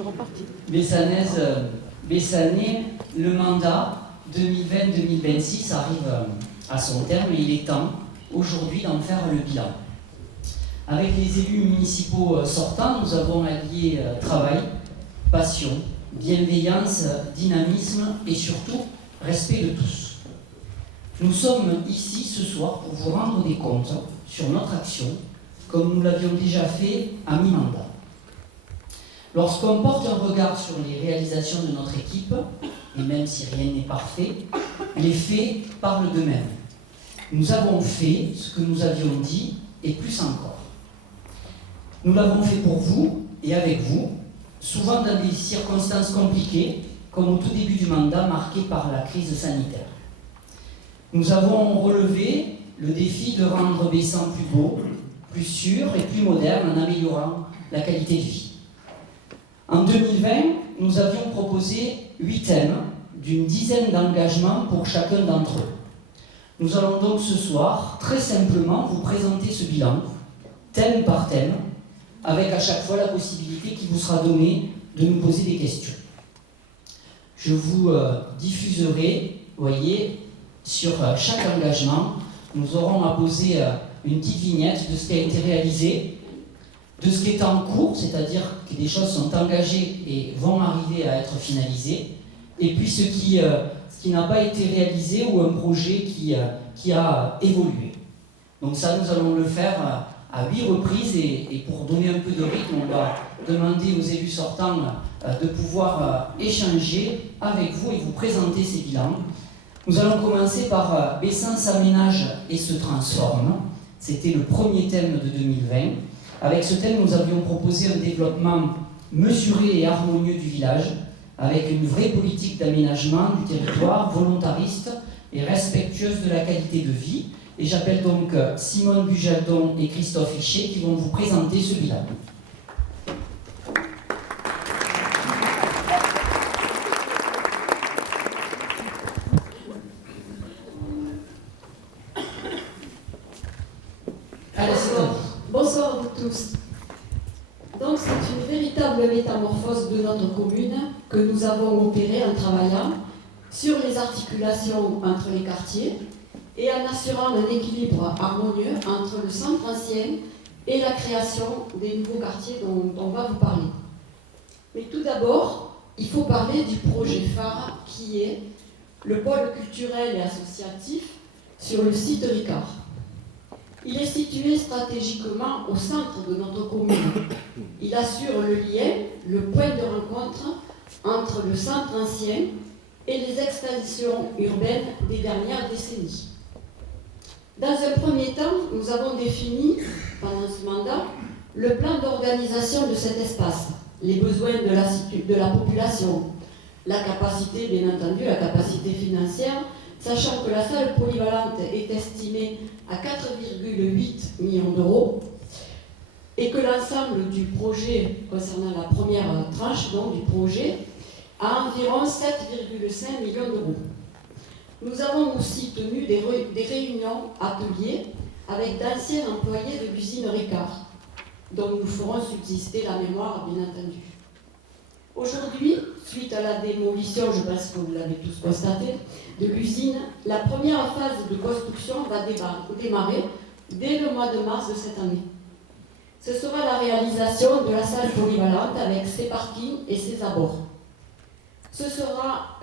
suis reparti. Bessanais, le mandat 2020-2026 arrive à son terme et il est temps aujourd'hui d'en faire le bilan. Avec les élus municipaux sortants, nous avons allié travail, passion, bienveillance, dynamisme et surtout respect de tous. Nous sommes ici ce soir pour vous rendre des comptes sur notre action, comme nous l'avions déjà fait à mi-mandat. Lorsqu'on porte un regard sur les réalisations de notre équipe, et même si rien n'est parfait, les faits parlent d'eux-mêmes. Nous avons fait ce que nous avions dit, et plus encore. Nous l'avons fait pour vous et avec vous, souvent dans des circonstances compliquées, comme au tout début du mandat marqué par la crise sanitaire. Nous avons relevé le défi de rendre Bessan plus beau, plus sûr et plus moderne en améliorant la qualité de vie. En 2020, nous avions proposé 8 thèmes d'une dizaine d'engagements pour chacun d'entre eux. Nous allons donc ce soir, très simplement, vous présenter ce bilan, thème par thème, avec à chaque fois la possibilité qui vous sera donnée de nous poser des questions. Je vous diffuserai, voyez, sur chaque engagement, nous aurons à poser une petite vignette de ce qui a été réalisé, de ce qui est en cours, c'est-à-dire que des choses sont engagées et vont arriver à être finalisées, et puis ce qui n'a pas été réalisé ou un projet qui a évolué. Donc ça, nous allons le faire à 8 reprises, et pour donner un peu de rythme, on va demander aux élus sortants de pouvoir échanger avec vous et vous présenter ces bilans. Nous allons commencer par Bessan s'aménage et se transforme. C'était le premier thème de 2020. Avec ce thème, nous avions proposé un développement mesuré et harmonieux du village, avec une vraie politique d'aménagement du territoire, volontariste et respectueuse de la qualité de vie. Et j'appelle donc Simone Bujaldon et Christophe Hichet qui vont vous présenter ce bilan. Bonsoir à vous tous. Donc c'est une véritable métamorphose de notre commune que nous avons opérée en travaillant sur les articulations entre les quartiers et en assurant un équilibre harmonieux entre le centre ancien et la création des nouveaux quartiers dont on va vous parler. Mais tout d'abord, il faut parler du projet phare qui est le pôle culturel et associatif sur le site Ricard. Il est situé stratégiquement au centre de notre commune. Il assure le lien, le point de rencontre entre le centre ancien et les extensions urbaines des dernières décennies. Dans un premier temps, nous avons défini, pendant ce mandat, le plan d'organisation de cet espace, les besoins de la population, la capacité, bien entendu, la capacité financière, sachant que la salle polyvalente est estimée à 4,8 millions d'euros et que l'ensemble du projet, concernant la première tranche donc, du projet, a environ 7,5 millions d'euros. Nous avons aussi tenu des réunions ateliers avec d'anciens employés de l'usine Ricard, dont nous ferons subsister la mémoire, bien entendu. Aujourd'hui, suite à la démolition, je pense que vous l'avez tous constaté, de l'usine, la première phase de construction va démarrer dès le mois de mars de cette année. Ce sera la réalisation de la salle polyvalente avec ses parkings et ses abords. Ce sera,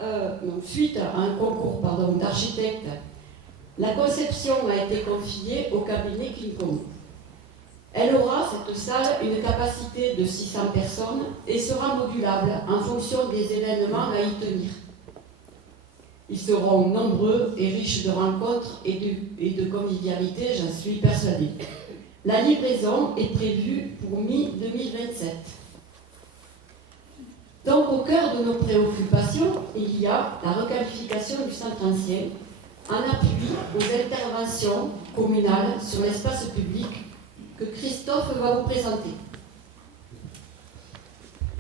suite à un concours d'architectes, la conception a été confiée au cabinet King Kong. Elle aura, cette salle, une capacité de 600 personnes et sera modulable en fonction des événements à y tenir. Ils seront nombreux et riches de rencontres et de convivialité, j'en suis persuadée. La livraison est prévue pour mi-2027. Donc, au cœur de nos préoccupations, il y a la requalification du centre ancien en appui aux interventions communales sur l'espace public que Christophe va vous présenter.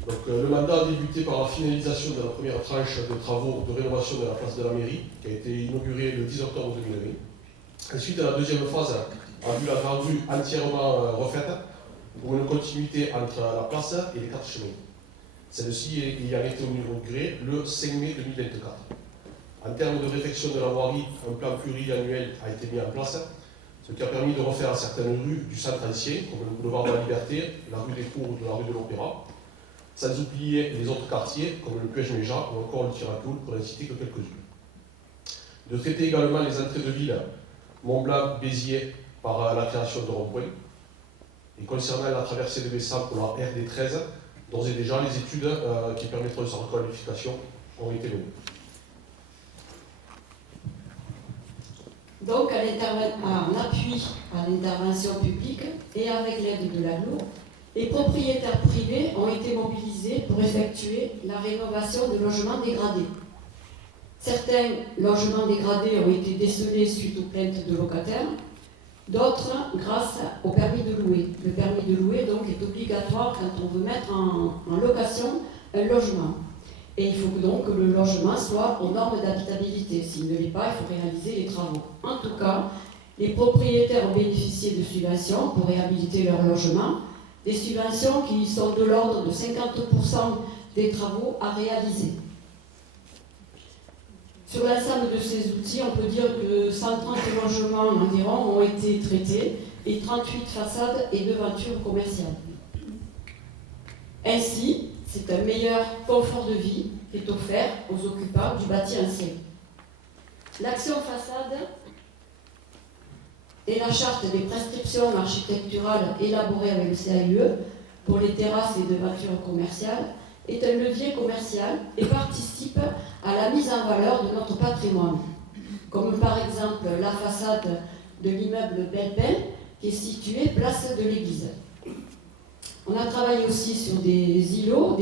Donc, le mandat a débuté par la finalisation de la première tranche de travaux de rénovation de la place de la mairie, qui a été inaugurée le 10 octobre 2020. Ensuite, la deuxième phase a vu la grande rue entièrement refaite pour une continuité entre la place et les 4 chemins. celle-ci ayant été inaugurée le 5 mai 2024. En termes de réfection de la voirie, un plan pluriannuel a été mis en place, ce qui a permis de refaire certaines rues du centre ancien, comme le boulevard de la Liberté, la rue des Cours ou la rue de l'Opéra, sans oublier les autres quartiers, comme le Puech-Méja ou encore le Tiracoul, pour n'en citer que quelques-unes. De traiter également les entrées de ville, Mont-Blanc, Béziers, par la création de ronds-points. Et concernant la traversée de Bessan pour la RD13, d'ores et déjà, les études qui permettront sa requalification ont été menées. Donc, en appui à l'intervention publique et avec l'aide de l'AGLO, les propriétaires privés ont été mobilisés pour effectuer la rénovation de logements dégradés. Certains logements dégradés ont été décelés suite aux plaintes de locataires, d'autres grâce au permis de louer. Le permis de louer donc est obligatoire quand on veut mettre en location un logement. Et il faut donc que le logement soit aux normes d'habitabilité. S'il ne l'est pas, il faut réaliser les travaux. En tout cas, les propriétaires ont bénéficié de subventions pour réhabiliter leur logement, des subventions qui sont de l'ordre de 50% des travaux à réaliser. Sur l'ensemble de ces outils, on peut dire que 130 logements environ ont été traités et 38 façades et devantures commerciales. Ainsi, c'est un meilleur confort de vie qui est offert aux occupants du bâti ancien. L'action façade et la charte des prescriptions architecturales élaborée avec le CAUE pour les terrasses et devantures commerciales est un levier commercial et participe à la mise en valeur de notre patrimoine, comme par exemple la façade de l'immeuble Belle-Belle qui est situé place de l'Église. On a travaillé aussi sur des îlots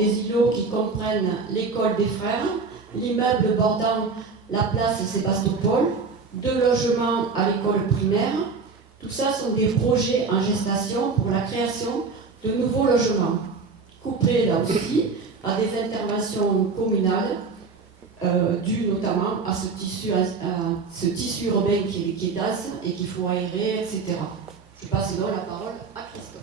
qui comprennent l'école des frères, l'immeuble bordant la place Sébastopol, 2 logements à l'école primaire. Tout ça sont des projets en gestation pour la création de nouveaux logements, couplés là aussi à des interventions communales dues notamment à ce tissu urbain qui est dense et qu'il faut aérer, etc. Je passe donc la parole à Christophe.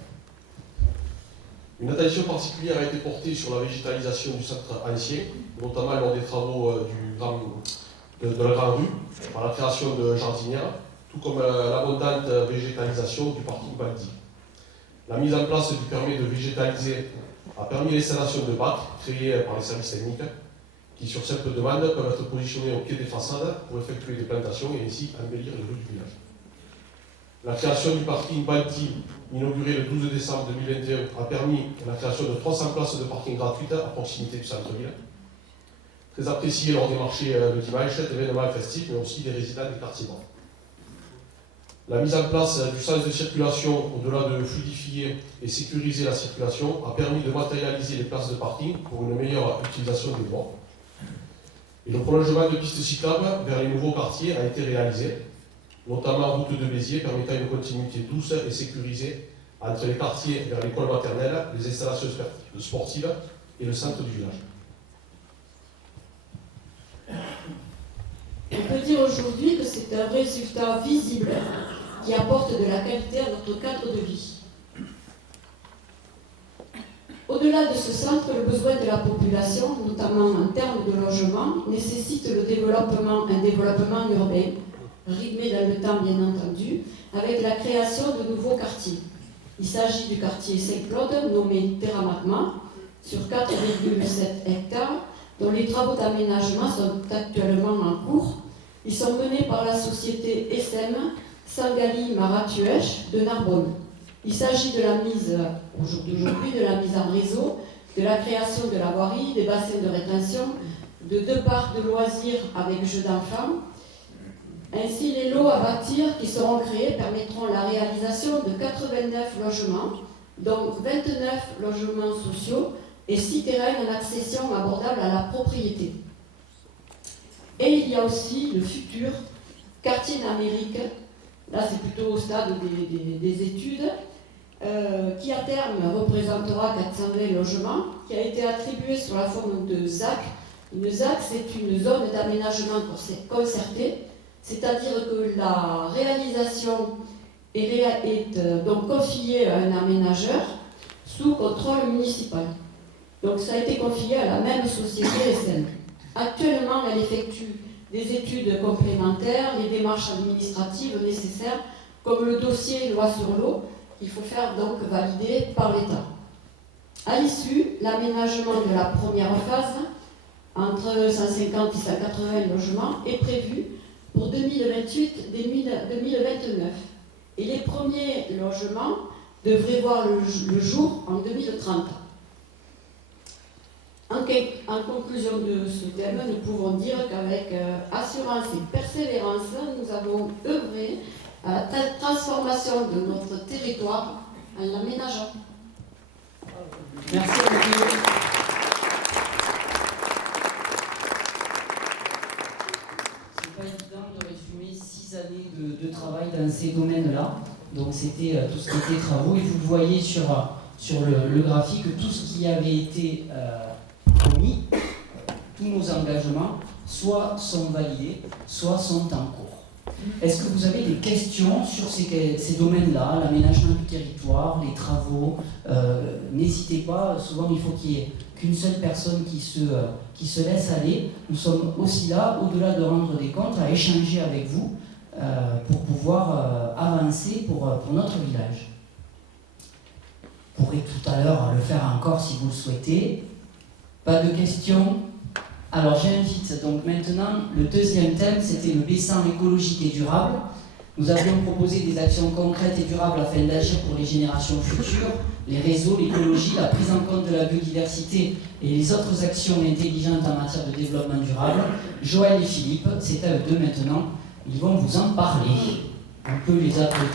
Une attention particulière a été portée sur la végétalisation du centre ancien, notamment lors des travaux de la Grande Rue, par la création de jardinières, tout comme l'abondante végétalisation du parking Baldi. La mise en place du permis de végétaliser a permis l'installation de bacs créés par les services techniques qui, sur simple demande, peuvent être positionnés au pied des façades pour effectuer des plantations et ainsi embellir les rues du village. La création du parking Balti, inauguré le 12 décembre 2021, a permis la création de 300 places de parking gratuites à proximité du centre-ville. Très apprécié lors des marchés de dimanche, d'événements festifs, mais aussi des résidents des quartiers bas. La mise en place du sens de circulation, au-delà de fluidifier et sécuriser la circulation, a permis de matérialiser les places de parking pour une meilleure utilisation des voies. Et le prolongement de pistes cyclables vers les nouveaux quartiers a été réalisé, notamment route de Béziers, permettant une continuité douce et sécurisée entre les quartiers vers l'école maternelle, les installations sportives et le centre du village. On peut dire aujourd'hui que c'est un résultat visible qui apporte de la qualité à notre cadre de vie. Au-delà de ce centre, le besoin de la population, notamment en termes de logement, nécessite un développement urbain, rythmé dans le temps bien entendu, avec la création de nouveaux quartiers. Il s'agit du quartier Saint-Claude, nommé Terra Magma, sur 4,7 hectares, dont les travaux d'aménagement sont actuellement en cours. Ils sont menés par la société SM Sangali Maratuèche de Narbonne. Il s'agit de la mise, au jour d'aujourd'hui, de la mise en réseau, de la création de la voirie, des bassins de rétention, de 2 parcs de loisirs avec jeux d'enfants. Ainsi, les lots à bâtir qui seront créés permettront la réalisation de 89 logements, dont 29 logements sociaux et 6 terrains en accession abordable à la propriété. Et il y a aussi le futur quartier d'Amérique, là c'est plutôt au stade des études, qui à terme représentera 420 logements, qui a été attribué sous la forme de ZAC. Une ZAC, c'est une zone d'aménagement concerté, c'est-à-dire que la réalisation est donc confiée à un aménageur sous contrôle municipal. Donc ça a été confié à la même société SN. Actuellement, elle effectue des études complémentaires, les démarches administratives nécessaires, comme le dossier loi sur l'eau, qu'il faut faire donc valider par l'État. À l'issue, l'aménagement de la première phase, entre 150 et 180 logements, est prévu pour 2028-2029. Et les premiers logements devraient voir le jour en 2030. En conclusion de ce thème, nous pouvons dire qu'avec assurance et persévérance, nous avons œuvré à la transformation de notre territoire en l'aménageant. Merci beaucoup. C'est pas évident de résumer 6 années de travail dans ces domaines-là. Donc c'était tout ce qui était travaux, et vous le voyez sur le graphique, tout ce qui avait été promis, tous nos engagements, soit sont validés, soit sont en cours. Est-ce que vous avez des questions sur ces domaines-là, l'aménagement du territoire, les travaux? N'hésitez pas, souvent il faut qu'il n'y ait qu'une seule personne qui se laisse aller. Nous sommes aussi là, au-delà de rendre des comptes, à échanger avec vous pour pouvoir avancer pour notre village. Vous pourrez tout à l'heure le faire encore si vous le souhaitez. Pas de questions? Alors j'invite donc maintenant, le deuxième thème, c'était le baissin écologique et durable. Nous avions proposé des actions concrètes et durables afin d'agir pour les générations futures, les réseaux, l'écologie, la prise en compte de la biodiversité et les autres actions intelligentes en matière de développement durable. Joël et Philippe, c'est à eux deux maintenant, ils vont vous en parler. On peut les applaudir.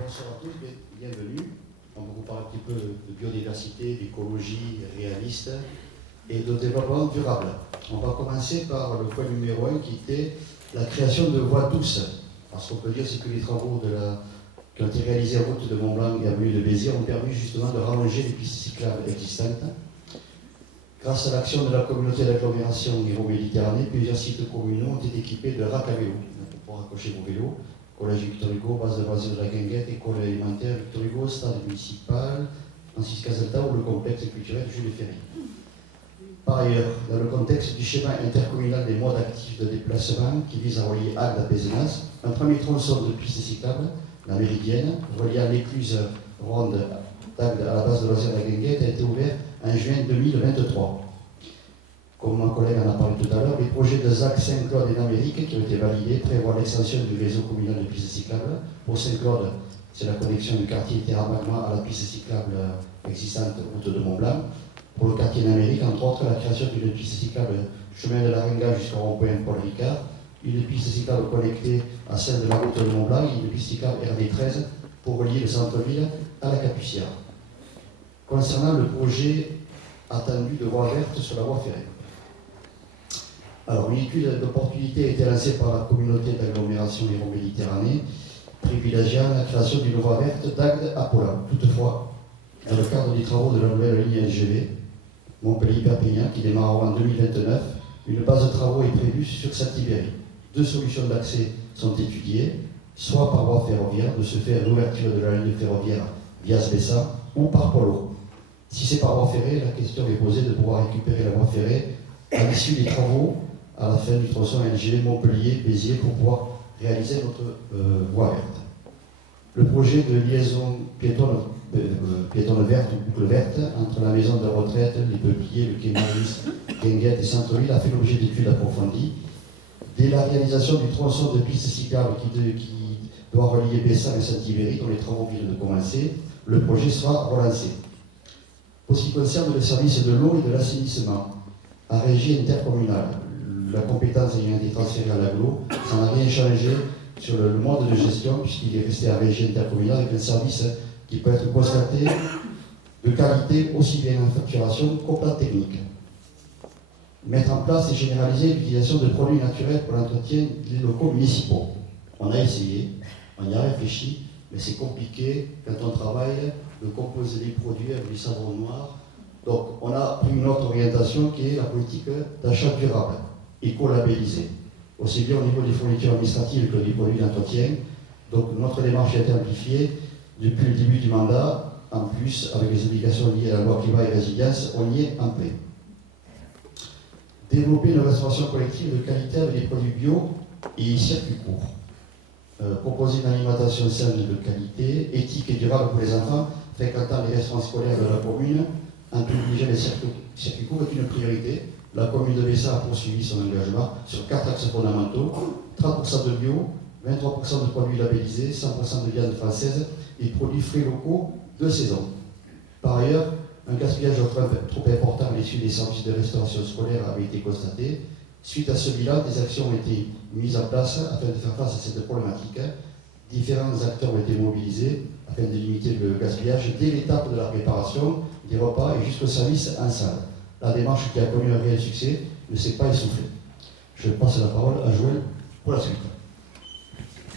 Bonsoir à tous, bienvenue. On va vous parler un petit peu de biodiversité, d'écologie réaliste et de développement durable. On va commencer par le point numéro 1 qui était la création de voies douces. Alors ce qu'on peut dire, c'est que les travaux qui ont été réalisés à route de Mont-Blanc et avenue de Béziers ont permis justement de rallonger les pistes cyclables existantes. Grâce à l'action de la communauté d'agglomération Hérault-Méditerranée, plusieurs sites communaux ont été équipés de racks à vélo pour accrocher vos vélos. Collège Victor Hugo, base de loisirs de la Guinguette, école élémentaire Victor Hugo, stade municipal, Francis Caselta ou le complexe culturel Jules Ferry. Par ailleurs, dans le contexte du schéma intercommunal des modes actifs de déplacement qui vise à relier Agde à Pézenas, un premier tronçon de piste cyclable, la Méridienne, reliant l'écluse ronde d'Agde à la base de loisirs de la Guinguette, a été ouvert en juin 2023. Comme mon collègue en a parlé tout à l'heure, les projets de ZAC Saint-Claude et d'Amérique qui ont été validés prévoient l'extension du réseau communal de pistes cyclables. Pour Saint-Claude, c'est la connexion du quartier Terra-Magma à la piste cyclable existante route de Mont-Blanc. Pour le quartier d'Amérique, entre autres, la création d'une piste cyclable chemin de la Ringa jusqu'au rond-point Paul Ricard, une piste cyclable connectée à celle de la route de Mont-Blanc et une piste cyclable RD13 pour relier le centre-ville à la Capucière. Concernant le projet attendu de voie verte sur la voie ferrée. Alors, une étude d'opportunité a été lancée par la communauté d'agglomération Hérault-Méditerranée, privilégiant la création d'une voie verte d'Agde à Paulhan. Toutefois, dans le cadre des travaux de la nouvelle ligne LGV, Montpellier-Perpignan, qui démarrera en 2029, une base de travaux est prévue sur Saint-Tibéry. Deux solutions d'accès sont étudiées, soit par voie ferroviaire, de se faire l'ouverture de la ligne ferroviaire via Sbessa, ou par polo. Si c'est par voie ferrée, la question est posée de pouvoir récupérer la voie ferrée à l'issue des travaux à la fin du tronçon LGV Montpellier-Béziers pour pouvoir réaliser notre voie verte. Le projet de liaison piétonne verte ou boucle verte entre la maison de retraite, les peupliers, le quai Marius, Guinguette et Centre-Ville a fait l'objet d'études approfondies. Dès la réalisation du tronçon de piste cyclable qui doit relier Bessin et Saint-Tibéry, dont les travaux viennent de commencer, le projet sera relancé. Pour ce qui concerne le service de l'eau et de l'assainissement, à régie intercommunale, la compétence ayant été transférée à l'agglo, ça n'a rien changé sur le mode de gestion, puisqu'il est resté à régie intercommunale avec un service qui peut être constaté de qualité aussi bien en facturation qu'au plan technique. Mettre en place et généraliser l'utilisation de produits naturels pour l'entretien des locaux municipaux. On a essayé, on y a réfléchi, mais c'est compliqué quand on travaille de composer des produits avec du savon noir. Donc on a pris une autre orientation qui est la politique d'achat durable, éco-labellisée, aussi bien au niveau des fournitures administratives que des produits d'entretien. Donc notre démarche est amplifiée Depuis le début du mandat, en plus, avec les obligations liées à la loi climat et résilience, on y est en plein. Développer une restauration collective de qualité avec des produits bio et circuits courts. Proposer une alimentation saine de qualité, éthique et durable pour les enfants fréquentant les restaurants scolaires de la commune, en privilégiant les circuits courts est une priorité. La commune de Bessard a poursuivi son engagement sur 4 axes fondamentaux, 30% de bio, 23% de produits labellisés, 100% de viande française et produits frais locaux de saison. Par ailleurs, un gaspillage trop important à l'issue des services de restauration scolaire avait été constaté. Suite à ce bilan, des actions ont été mises en place afin de faire face à cette problématique. Différents acteurs ont été mobilisés afin de limiter le gaspillage dès l'étape de la préparation des repas et jusqu'au service en salle. La démarche qui a connu un réel succès ne s'est pas essoufflée. Je passe la parole à Joël pour la suite.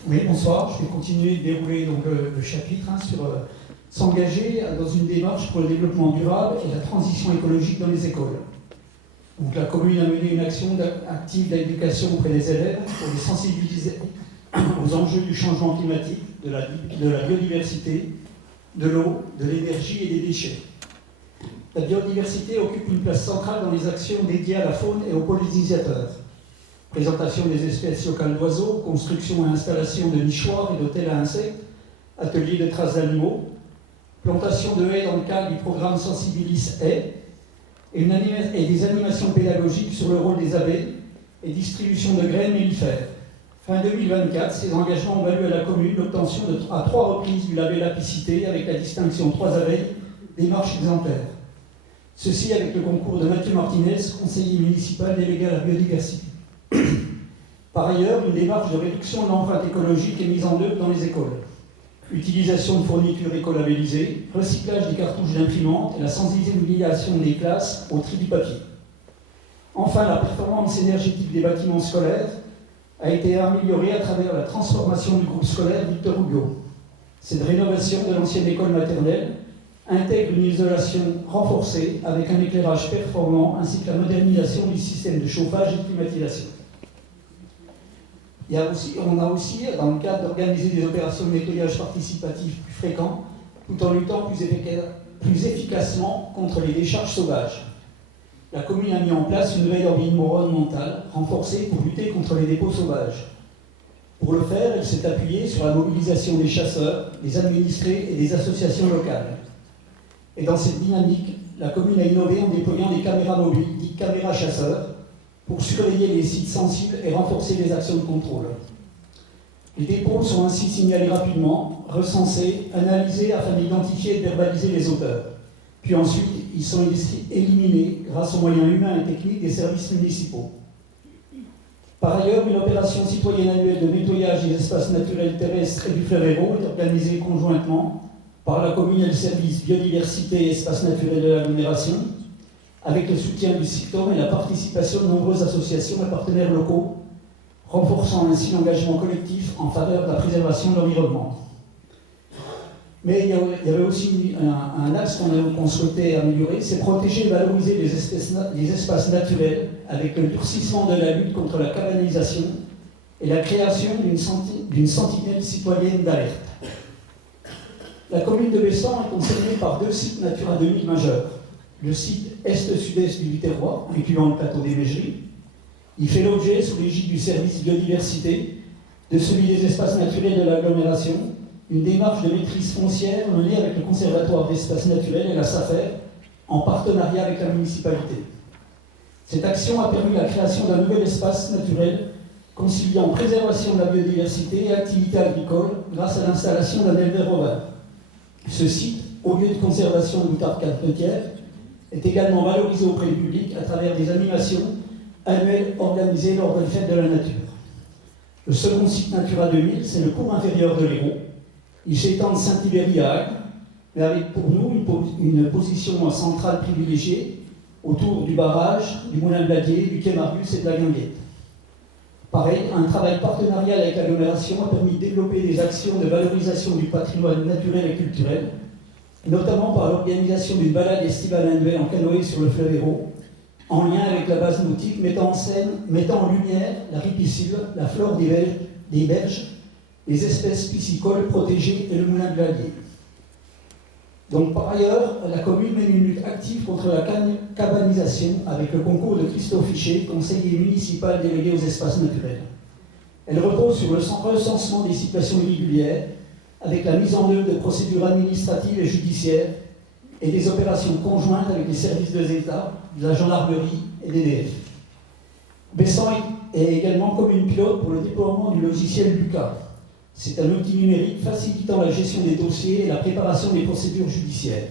Oui, bonsoir. Je vais continuer de dérouler donc, le chapitre sur s'engager dans une démarche pour le développement durable et la transition écologique dans les écoles. Donc, la commune a mené une action active d'éducation auprès des élèves pour les sensibiliser aux enjeux du changement climatique, de la biodiversité, de l'eau, de l'énergie et des déchets. La biodiversité occupe une place centrale dans les actions dédiées à la faune et aux pollinisateurs. Présentation des espèces locales d'oiseaux, construction et installation de nichoirs et d'hôtels à insectes, ateliers de traces d'animaux, plantation de haies dans le cadre du programme Sensibilis Haies, et des animations pédagogiques sur le rôle des abeilles et distribution de graines mellifères. Fin 2024, ces engagements ont valu à la commune l'obtention à 3 reprises du label Apicité avec la distinction 3 abeilles, démarche exemplaire. Ceci avec le concours de Mathieu Martinez, conseiller municipal délégué à la biodiversité. Par ailleurs, une démarche de réduction de l'empreinte écologique est mise en œuvre dans les écoles. Utilisation de fournitures écolabellisées, recyclage des cartouches d'imprimante et la sensibilisation des classes au tri du papier. Enfin, la performance énergétique des bâtiments scolaires a été améliorée à travers la transformation du groupe scolaire Victor Hugo. Cette rénovation de l'ancienne école maternelle intègre une isolation renforcée avec un éclairage performant ainsi que la modernisation du système de chauffage et de climatisation. On a aussi, dans le cadre d'organiser des opérations de nettoyage participatif plus fréquents, tout en luttant plus efficacement contre les décharges sauvages. La commune a mis en place une veille environnementale renforcée pour lutter contre les dépôts sauvages. Pour le faire, elle s'est appuyée sur la mobilisation des chasseurs, des administrés et des associations locales. Et dans cette dynamique, la commune a innové en déployant des caméras mobiles, dites caméras chasseurs, pour surveiller les sites sensibles et renforcer les actions de contrôle. Les dépôts sont ainsi signalés rapidement, recensés, analysés afin d'identifier et de verbaliser les auteurs. Puis ensuite, ils sont éliminés grâce aux moyens humains et techniques des services municipaux. Par ailleurs, une opération citoyenne annuelle de nettoyage des espaces naturels terrestres et du fleuve Hérault est organisée conjointement par la commune et le service biodiversité et espaces naturels de l'agglomération, avec le soutien du SICTOM et la participation de nombreuses associations et partenaires locaux, renforçant ainsi l'engagement collectif en faveur de la préservation de l'environnement. Mais il y avait aussi un axe qu'on souhaitait améliorer, c'est protéger et valoriser les espaces naturels avec le durcissement de la lutte contre la cabanisation et la création d'une sentinelle citoyenne d'alerte. La commune de Bessan est concernée par 2 sites Natura 2000 majeurs. Le site est-sud-est du terroir, incluant le plateau des Mégeries. Il fait l'objet, sous l'égide du service biodiversité, de celui des espaces naturels de l'agglomération, une démarche de maîtrise foncière menée avec le Conservatoire d'espaces naturels et la SAFER, en partenariat avec la municipalité. Cette action a permis la création d'un nouvel espace naturel, conciliant préservation de la biodiversité et activité agricole grâce à l'installation d'un éleveur ovin. Ce site, au lieu de conservation de moutarde carpentière, est également valorisé auprès du public à travers des animations annuelles organisées lors de la fête de la nature. Le second site Natura 2000, c'est le cours inférieur de l'Hérault. Il s'étend de Saint-Thibéry à Agde, mais avec pour nous une position centrale privilégiée autour du barrage, du Moulin de Bladier, du quai Marius et de la Guinguette. Pareil, un travail partenarial avec l'agglomération a permis de développer des actions de valorisation du patrimoine naturel et culturel, notamment par l'organisation d'une balade estivale annuelle en canoë sur le fleuve Hérault, en lien avec la base nautique mettant en lumière la ripisylve, la flore des berges, les espèces piscicoles protégées et le moulin de Bladier. Donc, par ailleurs, la commune mène une lutte active contre la cabanisation avec le concours de Christophe Fichet, conseiller municipal délégué aux espaces naturels. Elle repose sur le recensement des situations irrégulières avec la mise en œuvre de procédures administratives et judiciaires et des opérations conjointes avec les services de l'État, de la gendarmerie et d'EDF. Bessan est également commune pilote pour le déploiement du logiciel Lucas. C'est un outil numérique facilitant la gestion des dossiers et la préparation des procédures judiciaires.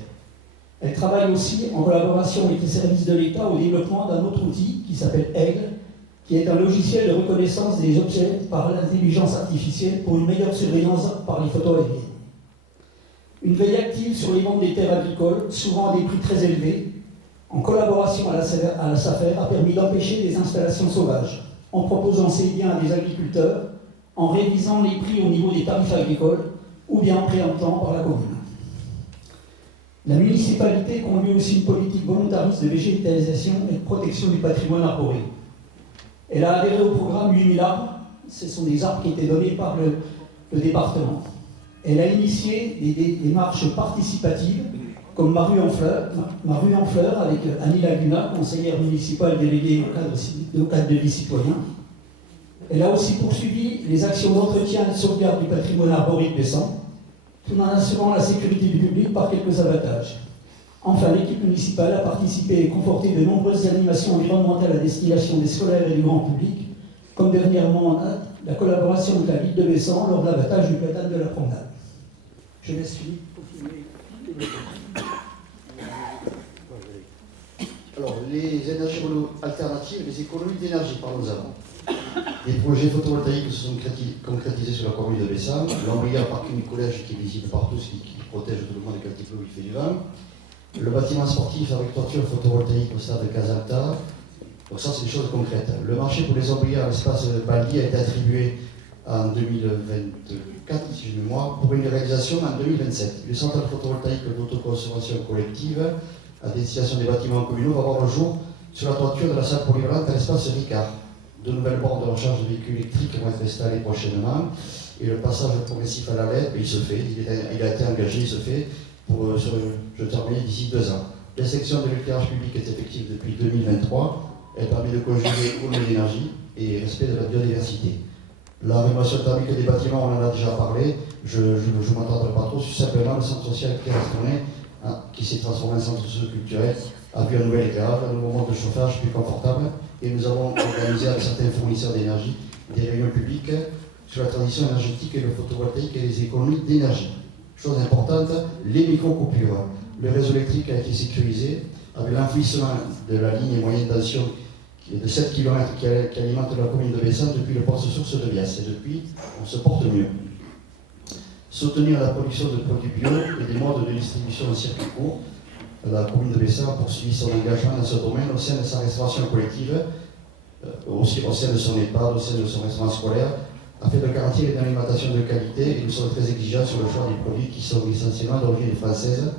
Elle travaille aussi en collaboration avec les services de l'État au développement d'un autre outil qui s'appelle Aigle, qui est un logiciel de reconnaissance des objets par l'intelligence artificielle pour une meilleure surveillance par les photos aériennes. Une veille active sur les ventes des terres agricoles, souvent à des prix très élevés, en collaboration à la SAFER, a permis d'empêcher des installations sauvages, en proposant ces biens à des agriculteurs, en révisant les prix au niveau des tarifs agricoles, ou bien en préemptant par la commune. La municipalité conduit aussi une politique volontariste de végétalisation et de protection du patrimoine arboré. Elle a adhéré au programme 8000 arbres, ce sont des arbres qui étaient donnés par le département. Elle a initié des démarches participatives, comme Ma rue en fleurs, avec Annie Laguna, conseillère municipale déléguée au cadre de vie citoyen. Elle a aussi poursuivi les actions d'entretien et de sauvegarde du patrimoine arboré de Bessan, tout en assurant la sécurité du public par quelques abattages. Enfin, l'équipe municipale a participé et conforté de nombreuses animations environnementales à destination des scolaires et du grand public, comme dernièrement en date la collaboration avec la ville de Bessan lors de l'abattage du platane de la promenade. Je laisse Philippe pour filmer. Alors, les énergies alternatives, les économies d'énergie, parlons-en. Les projets photovoltaïques se sont concrétisés sur la commune de Bessan. L'Ambria, parking du collège qui est visible partout, qui protège tout le monde quand il pleut ou il fait du vent. Le bâtiment sportif avec toiture photovoltaïque au stade de Casalta. Donc ça, c'est des choses concrètes. Le marché pour les Ambria à l'espace Bali a été attribué en 2024, si je mémoire, pour une réalisation en 2027. Le central photovoltaïque d'autoconsommation collective à destination des bâtiments communaux va voir le jour sur la toiture de la salle polyvalente à l'espace Ricard. De nouvelles bornes de recharge de véhicules électriques vont être installées prochainement et le passage progressif à la LED, il se fait, il a été engagé, il se fait pour je termine d'ici 2 ans. La section de l'éclairage public est effective depuis 2023, elle permet de conjuguer économie d'énergie et respect de la biodiversité. La rénovation thermique des bâtiments, on en a déjà parlé, je ne m'entendrai pas trop, simplement le centre social qui s'est transformé en centre socio-culturel, a vu un nouvel éclairage, un nouveau mode de chauffage plus confortable, et nous avons organisé avec certains fournisseurs d'énergie des réunions publiques sur la transition énergétique et le photovoltaïque et les économies d'énergie. Chose importante, les micro-coupures. Le réseau électrique a été sécurisé avec l'enfouissement de la ligne moyenne tension de 7 km qui alimente la commune de Bessan depuis le poste source de Vias. Et depuis, on se porte mieux. Soutenir la production de produits bio et des modes de distribution en circuit court. La commune de Bessan a poursuivi son engagement dans ce domaine au sein de sa restauration collective, aussi au sein de son EHPAD, au sein de son restaurant scolaire, afin de garantir une alimentation de qualité, et nous sommes très exigeants sur le choix des produits qui sont essentiellement d'origine française,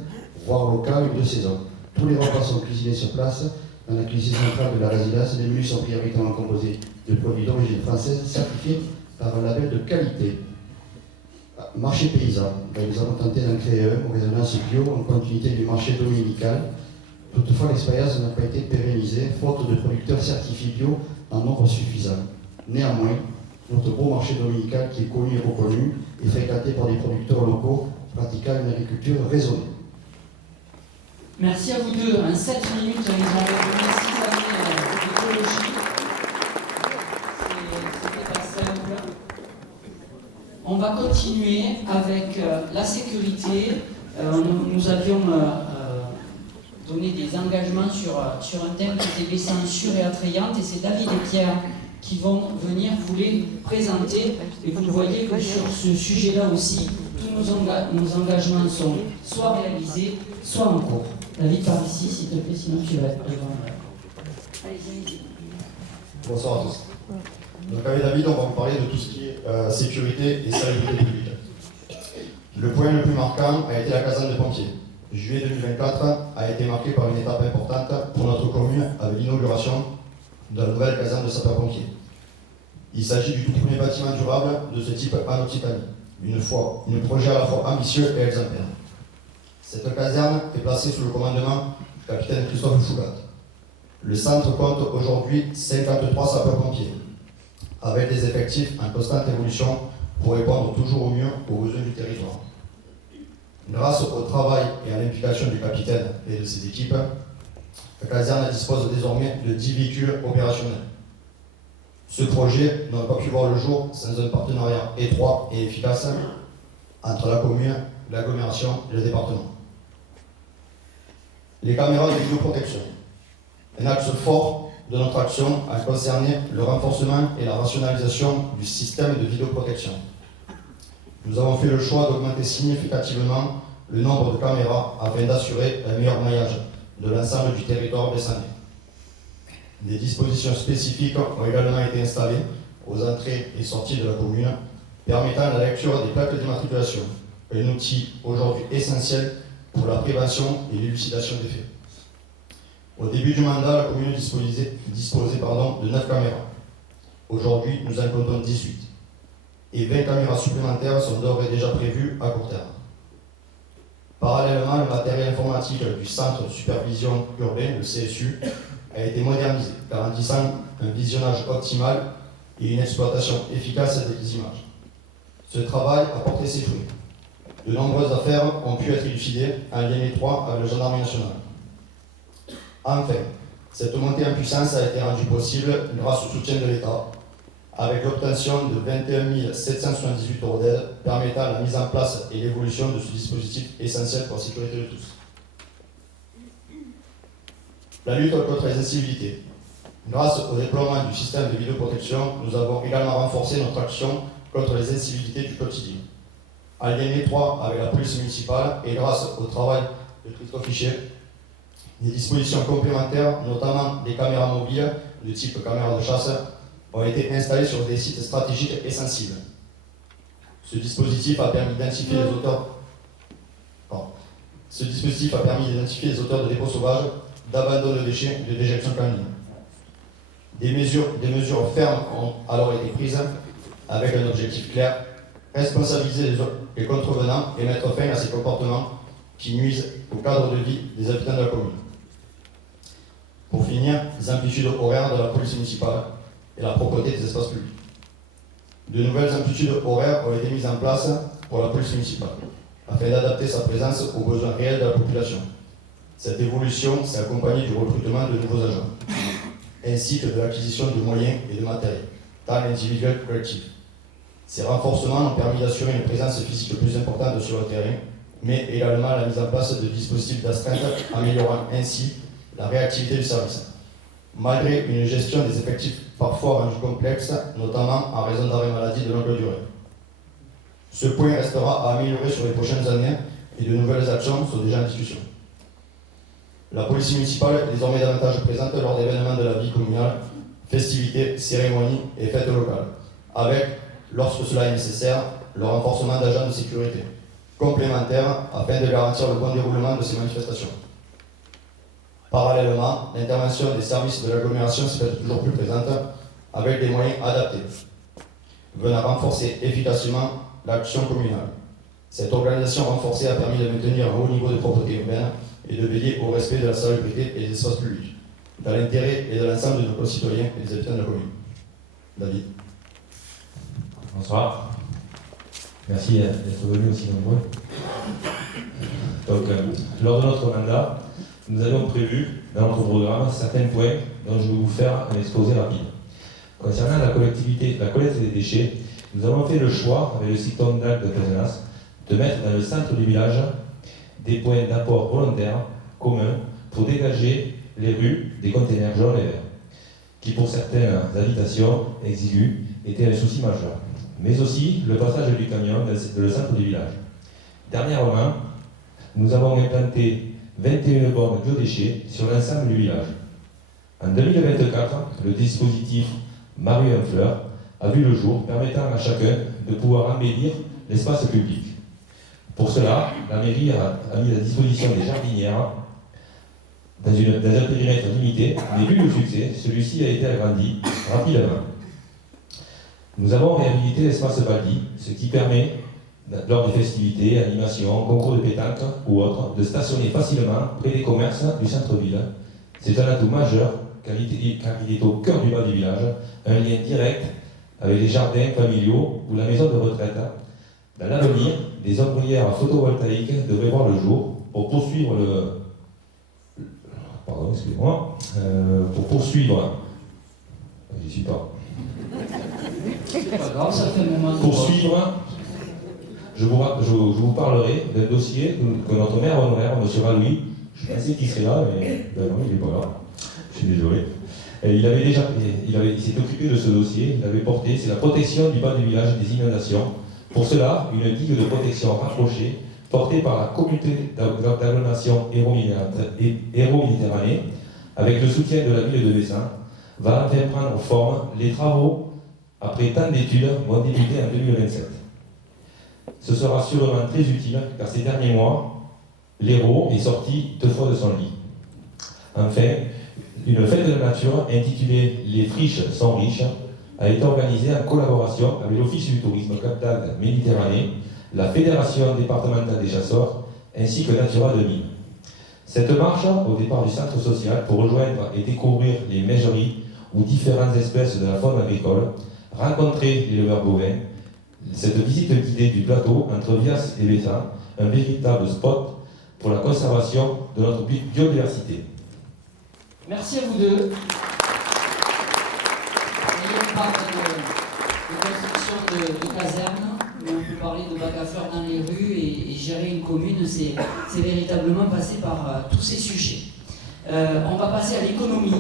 voire locale ou de saison. Tous les repas sont cuisinés sur place, dans la cuisine centrale de la résidence. Les menus sont prioritairement composés de produits d'origine française, certifiés par un label de qualité. Marché paysan, nous avons tenté d'en créer un en résonance bio en continuité du marché dominical. Toutefois, l'expérience n'a pas été pérennisée, faute de producteurs certifiés bio en nombre suffisant. Néanmoins, notre beau marché dominical, qui est connu et reconnu, est fréquenté par des producteurs locaux pratiquant une agriculture raisonnée. Merci à vous deux. En 7 minutes, nous avons donné 6 années d'écologie. C'était pas simple. On va continuer avec la sécurité. Nous avions donné des engagements sur un thème qui était Bessan sûr et attrayante, et c'est David et Pierre qui vont venir vous les présenter. Et vous voyez que sur ce sujet-là aussi, tous nos engagements sont soit réalisés, soit en cours. David, par ici, s'il te plaît, sinon tu vas être devant. Allez-y. Bonsoir à tous. Donc avec David, on va vous parler de tout ce qui est sécurité et salubrité publique. Le point le plus marquant a été la caserne de pompiers. Juillet 2024 a été marqué par une étape importante pour notre commune avec l'inauguration de la nouvelle caserne de sapeurs-pompiers. Il s'agit du tout premier bâtiment durable de ce type en Occitanie. Un projet à la fois ambitieux et exemplaire. Cette caserne est placée sous le commandement du capitaine Christophe Fougat. Le centre compte aujourd'hui 53 sapeurs-pompiers, avec des effectifs en constante évolution pour répondre toujours au mieux aux besoins du territoire. Grâce au travail et à l'implication du capitaine et de ses équipes, la caserne dispose désormais de 10 véhicules opérationnels. Ce projet n'aurait pas pu voir le jour sans un partenariat étroit et efficace entre la commune, l'agglomération et le département. Les caméras de vidéoprotection. Un axe fort de notre action a concerné le renforcement et la rationalisation du système de vidéoprotection. Nous avons fait le choix d'augmenter significativement le nombre de caméras afin d'assurer un meilleur maillage de l'ensemble du territoire bessanais. Des dispositions spécifiques ont également été installées aux entrées et sorties de la commune, permettant la lecture des plaques d'immatriculation, un outil aujourd'hui essentiel pour la prévention et l'élucidation des faits. Au début du mandat, la commune disposait de 9 caméras. Aujourd'hui, nous en comptons 18. Et 20 caméras supplémentaires sont d'ores et déjà prévues à court terme. Parallèlement, le matériel informatique du Centre de supervision urbain, le CSU, a été modernisé, garantissant un visionnage optimal et une exploitation efficace des images. Ce travail a porté ses fruits. De nombreuses affaires ont pu être élucidées en lien étroit avec le gendarmerie nationale. Enfin, cette montée en puissance a été rendue possible grâce au soutien de l'État, avec l'obtention de 21 778 € d'aide permettant la mise en place et l'évolution de ce dispositif essentiel pour la sécurité de tous. La lutte contre les incivilités. Grâce au déploiement du système de vidéoprotection, nous avons également renforcé notre action contre les incivilités du quotidien. En lien étroit avec la police municipale et grâce au travail de Christophe Fichet, des dispositions complémentaires, notamment des caméras mobiles de type caméra de chasse, ont été installées sur des sites stratégiques et sensibles. Ce dispositif a permis d'identifier les auteurs. Ce dispositif a permis d'identifier les auteurs de dépôts sauvages, d'abandon de déchets et de déjection canine. Des mesures fermes ont alors été prises avec un objectif clair: responsabiliser les contrevenants et mettre fin à ces comportements qui nuisent au cadre de vie des habitants de la commune. Pour finir, les amplitudes horaires de la police municipale et la propreté des espaces publics. De nouvelles amplitudes horaires ont été mises en place pour la police municipale, afin d'adapter sa présence aux besoins réels de la population. Cette évolution s'est accompagnée du recrutement de nouveaux agents, ainsi que de l'acquisition de moyens et de matériel, tant individuel que collectif. Ces renforcements ont permis d'assurer une présence physique plus importante sur le terrain, mais également la mise en place de dispositifs d'astreinte, améliorant ainsi la réactivité du service. Malgré une gestion des effectifs parfois rendue complexe, notamment en raison d'arrêts maladie de longue durée. Ce point restera à améliorer sur les prochaines années et de nouvelles actions sont déjà en discussion. La police municipale est désormais davantage présente lors d'événements de la vie communale, festivités, cérémonies et fêtes locales, avec, lorsque cela est nécessaire, le renforcement d'agents de sécurité complémentaires afin de garantir le bon déroulement de ces manifestations. Parallèlement, l'intervention des services de l'agglomération se fait toujours plus présente avec des moyens adaptés, venant renforcer efficacement l'action communale. Cette organisation renforcée a permis de maintenir un haut niveau de propreté urbaine et de veiller au respect de la salubrité et des espaces publics, dans l'intérêt et de l'ensemble de nos concitoyens et des habitants de la commune. David. Bonsoir. Merci d'être venus aussi nombreux. Donc, lors de notre mandat, nous avions prévu dans notre programme certains points dont je vais vous faire un exposé rapide. Concernant la collecte des déchets, nous avons fait le choix, avec le site d'Ac de Pézenas, de mettre dans le centre du village des points d'apport volontaires communs pour dégager les rues des containers jaunes et verts, qui pour certaines habitations exiguës étaient un souci majeur, mais aussi le passage du camion dans le centre du village. Dernièrement, nous avons implanté 21 bornes biodéchets sur l'ensemble du village. En 2024, le dispositif Marie en fleurs a vu le jour, permettant à chacun de pouvoir embellir l'espace public. Pour cela, la mairie a mis à disposition des jardinières dans un périmètre limité, mais vu le succès, celui-ci a été agrandi rapidement. Nous avons réhabilité l'espace bâti, ce qui permet lors des festivités, animations, concours de pétanque ou autres, de stationner facilement près des commerces du centre-ville. C'est un atout majeur car il est au cœur du bas du village, un lien direct avec les jardins familiaux ou la maison de retraite. Dans l'avenir, des ombrières photovoltaïques devraient voir le jour pour poursuivre j'y suis pas. C'est pas grave, ça fait un moment de Poursuivre, je vous parlerai d'un dossier que notre maire honoraire, M. Ralouis, je pensais qu'il serait là, mais ben non, il n'est pas là. Je suis désolé. Et il s'est occupé de ce dossier, il avait porté, c'est la protection du bas du village des inondations. Pour cela, une digue de protection rapprochée, portée par la communauté d'agglomération Hérault-Méditerranée, avec le soutien de la ville de Bessin, va enfin prendre forme. Les travaux, après tant d'études, vont débuter en 2027. Ce sera sûrement très utile, car ces derniers mois, l'Hérault est sorti 2 fois de son lit. Enfin, une fête de la nature intitulée « Les friches sont riches » a été organisée en collaboration avec l'Office du tourisme Cap-d'Agde Méditerranée, la Fédération départementale des chasseurs, ainsi que Natura 2000. Cette marche, au départ du centre social, pour rejoindre et découvrir les meigeries ou différentes espèces de la faune agricole, rencontrer les éleveurs bovins, cette visite guidée du plateau entre Vias et Bessin, un véritable spot pour la conservation de notre biodiversité. Merci à vous deux. On parle de construction de casernes, mais on peut parler de bac à fleurs dans les rues et gérer une commune, c'est véritablement passer par tous ces sujets. On va passer à l'économie.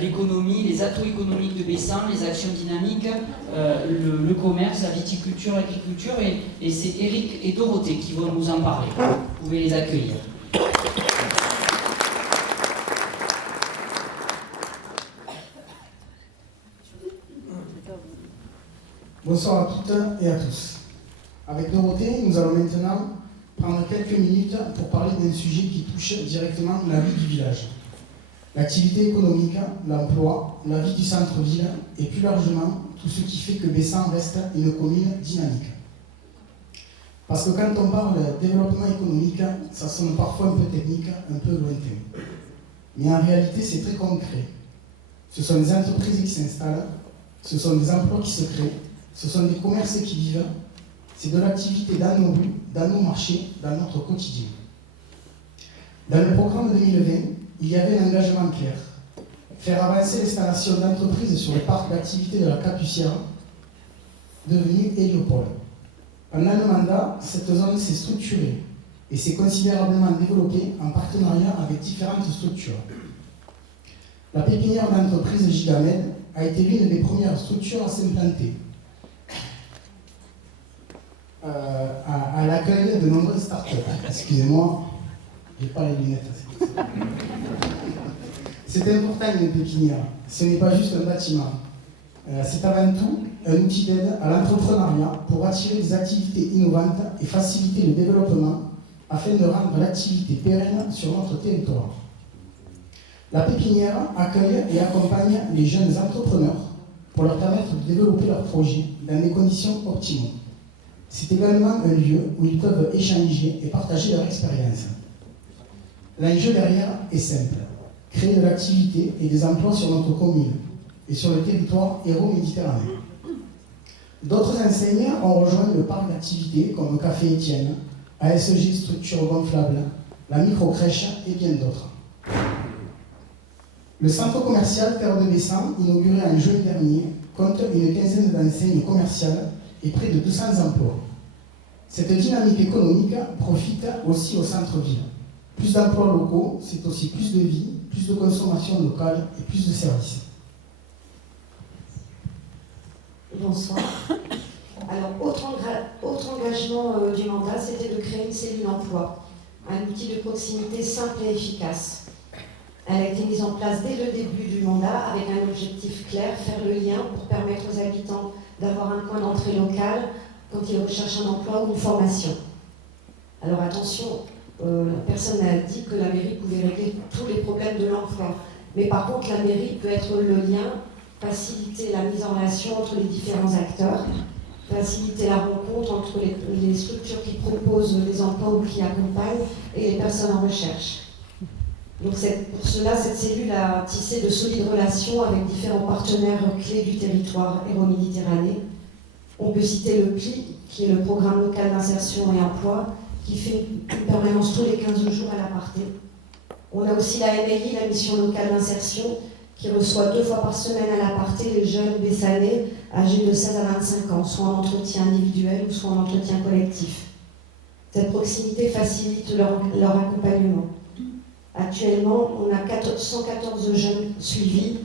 L'économie, les atouts économiques de Bessin, les actions dynamiques, le commerce, la viticulture, l'agriculture, et c'est Eric et Dorothée qui vont nous en parler. Vous pouvez les accueillir. Bonsoir à toutes et à tous. Avec Dorothée, nous allons maintenant prendre quelques minutes pour parler d'un sujet qui touche directement la vie du village. L'activité économique, l'emploi, la vie du centre-ville et plus largement tout ce qui fait que Bessin reste une commune dynamique. Parce que quand on parle de développement économique, ça sonne parfois un peu technique, un peu lointain. Mais en réalité, c'est très concret. Ce sont des entreprises qui s'installent, ce sont des emplois qui se créent, ce sont des commerces qui vivent, c'est de l'activité dans nos rues, dans nos marchés, dans notre quotidien. Dans le programme 2020, il y avait un engagement clair, faire avancer l'installation d'entreprises sur le parc d'activité de la Capucière, devenu Héliopole. Pendant le mandat, cette zone s'est structurée et s'est considérablement développée en partenariat avec différentes structures. La pépinière d'entreprise Gigamed a été l'une des premières structures à s'implanter, à l'accueil de nombreuses startups. Excusez-moi, je n'ai pas les lunettes. C'est important une pépinière, ce n'est pas juste un bâtiment. C'est avant tout un outil d'aide à l'entrepreneuriat pour attirer des activités innovantes et faciliter le développement afin de rendre l'activité pérenne sur notre territoire. La pépinière accueille et accompagne les jeunes entrepreneurs pour leur permettre de développer leurs projets dans des conditions optimales. C'est également un lieu où ils peuvent échanger et partager leur expérience. L'enjeu derrière est simple, créer de l'activité et des emplois sur notre commune et sur le territoire hérault-méditerranéen. D'autres enseignes ont rejoint le parc d'activités comme Café Étienne, ASG Structure Gonflable, la micro-crèche et bien d'autres. Le centre commercial Terre de Bessin, inauguré en juin dernier, compte une quinzaine d'enseignes commerciales et près de 200 emplois. Cette dynamique économique profite aussi au centre-ville. Plus d'emplois locaux, c'est aussi plus de vie, plus de consommation locale et plus de services. Bonsoir. Alors, autre engagement du mandat, c'était de créer une cellule emploi, un outil de proximité simple et efficace. Elle a été mise en place dès le début du mandat avec un objectif clair, faire le lien pour permettre aux habitants d'avoir un point d'entrée local quand ils recherchent un emploi ou une formation. Alors attention, personne n'a dit que la mairie pouvait régler tous les problèmes de l'emploi. Mais par contre, la mairie peut être le lien, faciliter la mise en relation entre les différents acteurs faciliter la rencontre entre les structures qui proposent des emplois ou qui accompagnent et les personnes en recherche. Donc pour cela, cette cellule a tissé de solides relations avec différents partenaires clés du territoire Hérault-Méditerranée. On peut citer le PLI, qui est le programme local d'insertion et emploi, qui fait une permanence tous les 15 jours à l'Aparté. On a aussi la MLI, la mission locale d'insertion, qui reçoit 2 fois par semaine à l'Aparté les jeunes bessanais âgés de 16 à 25 ans, soit en entretien individuel ou soit en entretien collectif. Cette proximité facilite leur accompagnement. Actuellement, on a 114 jeunes suivis,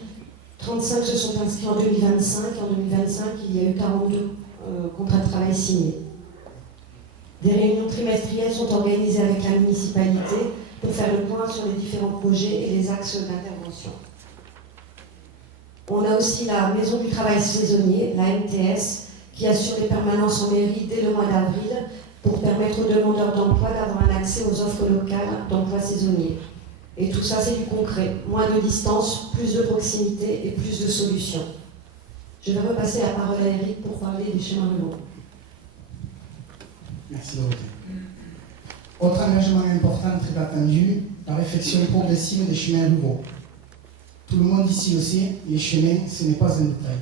35 se sont inscrits en 2025. En 2025, il y a eu 42 contrats de travail signés. Des réunions trimestrielles sont organisées avec la municipalité pour faire le point sur les différents projets et les axes d'intervention. On a aussi la Maison du Travail Saisonnier, la MTS, qui assure les permanences en mairie dès le mois d'avril pour permettre aux demandeurs d'emploi d'avoir un accès aux offres locales d'emploi saisonnier. Et tout ça, c'est du concret. Moins de distance, plus de proximité et plus de solutions. Je vais repasser la parole à Eric pour parler des chemins ruraux. Merci Dorothée. Autre engagement important, très attendu, la réflexion progressive des chemins ruraux. Tout le monde ici le sait, les chemins, ce n'est pas un détail.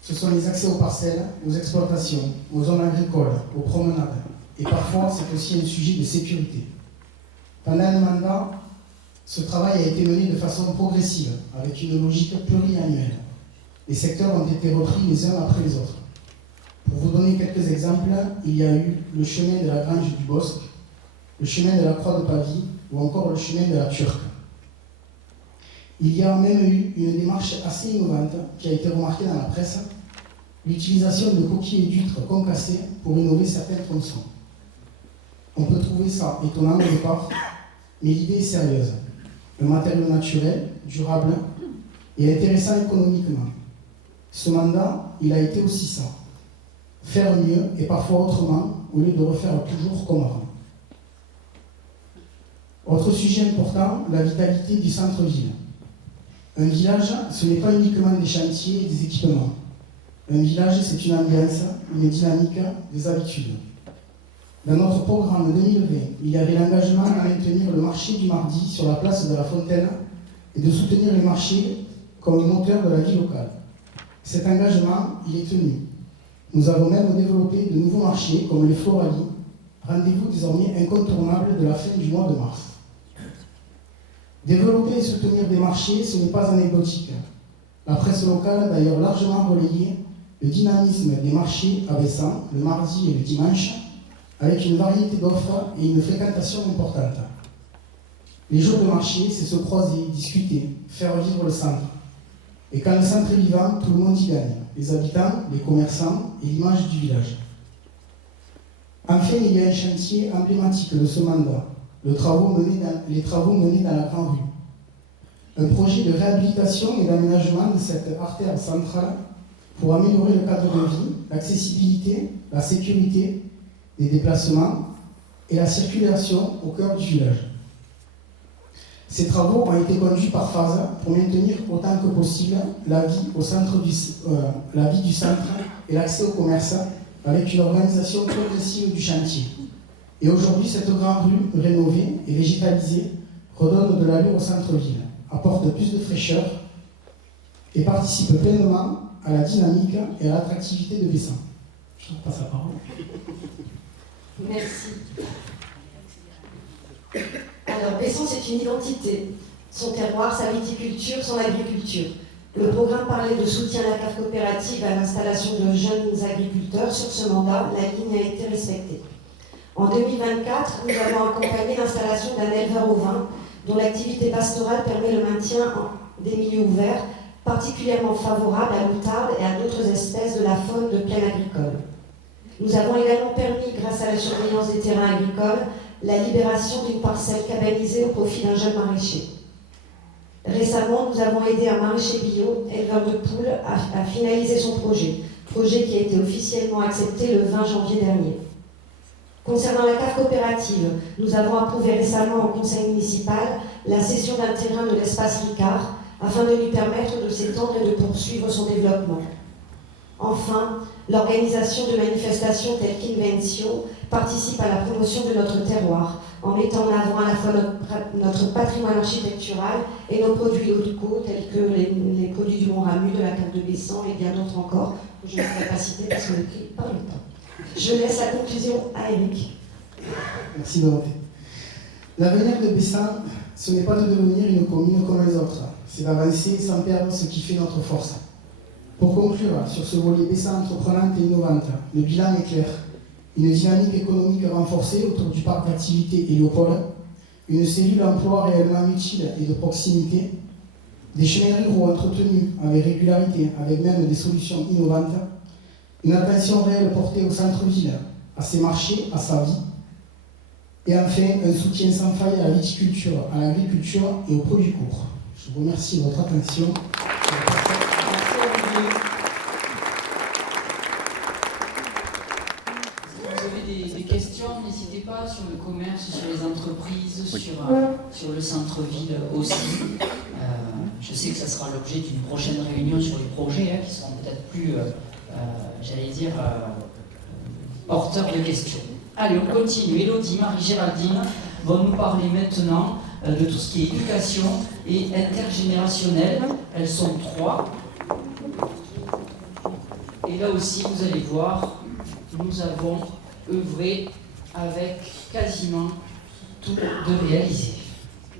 Ce sont les accès aux parcelles, aux exploitations, aux zones agricoles, aux promenades. Et parfois, c'est aussi un sujet de sécurité. Pendant le mandat, ce travail a été mené de façon progressive, avec une logique pluriannuelle. Les secteurs ont été repris les uns après les autres. Pour vous donner quelques exemples, il y a eu le chemin de la Grange du Bosque, le chemin de la Croix de Pavie ou encore le chemin de la Turque. Il y a même eu une démarche assez innovante qui a été remarquée dans la presse, l'utilisation de coquilles et d'huîtres concassées pour innover certains tronçons. On peut trouver ça étonnant au départ, mais l'idée est sérieuse. Un matériau naturel, durable et intéressant économiquement. Ce mandat, il a été aussi ça. Faire mieux et parfois autrement, au lieu de refaire toujours comme avant. Autre sujet important, la vitalité du centre-ville. Un village, ce n'est pas uniquement des chantiers et des équipements. Un village, c'est une ambiance, une dynamique, des habitudes. Dans notre programme 2020, il y avait l'engagement à maintenir le marché du mardi sur la place de la Fontaine et de soutenir les marchés comme moteur de la vie locale. Cet engagement, il est tenu. Nous avons même développé de nouveaux marchés comme les Floralies, rendez-vous désormais incontournable de la fin du mois de mars. Développer et soutenir des marchés, ce n'est pas anecdotique. La presse locale a d'ailleurs largement relayé le dynamisme des marchés à Bessan, le mardi et le dimanche, avec une variété d'offres et une fréquentation importante. Les jours de marché, c'est se croiser, discuter, faire vivre le centre. Et quand le centre est vivant, tout le monde y gagne, les habitants, les commerçants et l'image du village. Enfin, il y a un chantier emblématique de ce mandat, les travaux menés dans la Grande Rue. Un projet de réhabilitation et d'aménagement de cette artère centrale pour améliorer le cadre de vie, l'accessibilité, la sécurité, les déplacements et la circulation au cœur du village. Ces travaux ont été conduits par phase pour maintenir autant que possible la vie du centre et l'accès au commerce avec une organisation progressive du chantier. Et aujourd'hui, cette grande rue rénovée et végétalisée redonne de l'allure au centre-ville, apporte plus de fraîcheur et participe pleinement à la dynamique et à l'attractivité de Bessan. Je te passe la parole. Merci. Alors, Bessan, c'est une identité. Son terroir, sa viticulture, son agriculture. Le programme parlait de soutien à la cave coopérative à l'installation de jeunes agriculteurs. Sur ce mandat, la ligne a été respectée. En 2024, nous avons accompagné l'installation d'un éleveur au vin dont l'activité pastorale permet le maintien des milieux ouverts, particulièrement favorables à l'outarde et à d'autres espèces de la faune de plaine agricole. Nous avons également permis, grâce à la surveillance des terrains agricoles, la libération d'une parcelle cabanisée au profit d'un jeune maraîcher. Récemment, nous avons aidé un maraîcher bio, éleveur de poules, à finaliser son projet qui a été officiellement accepté le 20 janvier dernier. Concernant la cave coopérative, nous avons approuvé récemment au conseil municipal la cession d'un terrain de l'espace Ricard afin de lui permettre de s'étendre et de poursuivre son développement. Enfin, l'organisation de manifestations telles qu'Inventio participe à la promotion de notre terroir, en mettant en avant à la fois notre patrimoine architectural et nos produits locaux, tels que les produits du Mont-Ramu, de la cave de Bessan et bien d'autres encore, que je ne pourrais pas citer parce qu'on est pris par le temps. Je laisse la conclusion à Eric. Merci Dorothée. L'avenir de Bessan, ce n'est pas de devenir une commune comme les autres, c'est d'avancer sans perdre ce qui fait notre force. Pour conclure sur ce volet Bessan entreprenante et innovante, le bilan est clair. Une dynamique économique renforcée autour du parc d'activité Héliopole, une cellule emploi réellement utile et de proximité, des chemins ruraux entretenus avec régularité, avec même des solutions innovantes, une attention réelle portée au centre-ville, à ses marchés, à sa vie, et enfin un soutien sans faille à la viticulture, à l'agriculture et aux produits courts. Je vous remercie de votre attention. Des questions, n'hésitez pas sur le commerce, sur les entreprises, sur le centre-ville aussi. Je sais que ça sera l'objet d'une prochaine réunion sur les projets qui seront peut-être plus, porteurs de questions. Allez, on continue. Élodie, Marie-Géraldine vont nous parler maintenant de tout ce qui est éducation et intergénérationnel. Elles sont 3. Et là aussi, vous allez voir, nous avons œuvré avec quasiment tout de réalisé.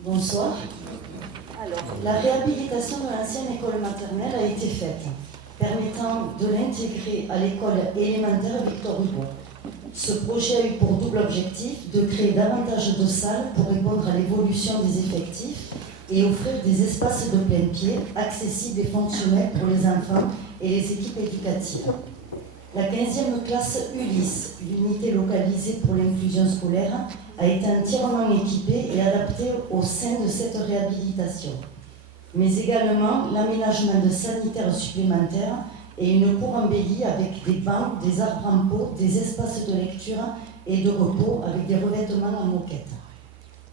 Bonsoir. Alors, la réhabilitation de l'ancienne école maternelle a été faite, permettant de l'intégrer à l'école élémentaire Victor Hugo. Ce projet a eu pour double objectif de créer davantage de salles pour répondre à l'évolution des effectifs et offrir des espaces de plein pied accessibles et fonctionnels pour les enfants et les équipes éducatives. La 15e classe Ulysse, l'unité localisée pour l'inclusion scolaire, a été entièrement équipée et adaptée au sein de cette réhabilitation. Mais également l'aménagement de sanitaires supplémentaires et une cour embellie avec des bancs, des arbres en pot, des espaces de lecture et de repos avec des revêtements en moquette.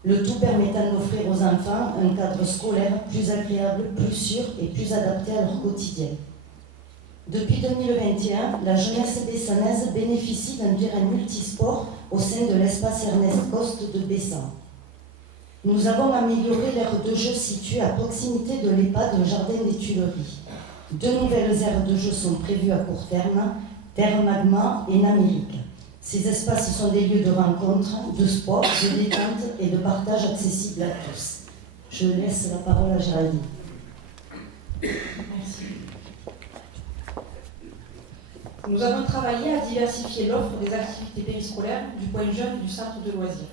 Le tout permettant d'offrir aux enfants un cadre scolaire plus agréable, plus sûr et plus adapté à leur quotidien. Depuis 2021, la jeunesse bessanaise bénéficie d'un terrain multisport au sein de l'espace Ernest Coste de Bessan. Nous avons amélioré l'aire de jeu située à proximité de l'EHPAD Jardin des Tuileries. 2 nouvelles aires de jeu sont prévues à court terme, Terre Magma et Namérique. Ces espaces sont des lieux de rencontre, de sport, de détente et de partage accessibles à tous. Je laisse la parole à Géraldine. Merci. Nous avons travaillé à diversifier l'offre des activités périscolaires du point jeune et du centre de loisirs.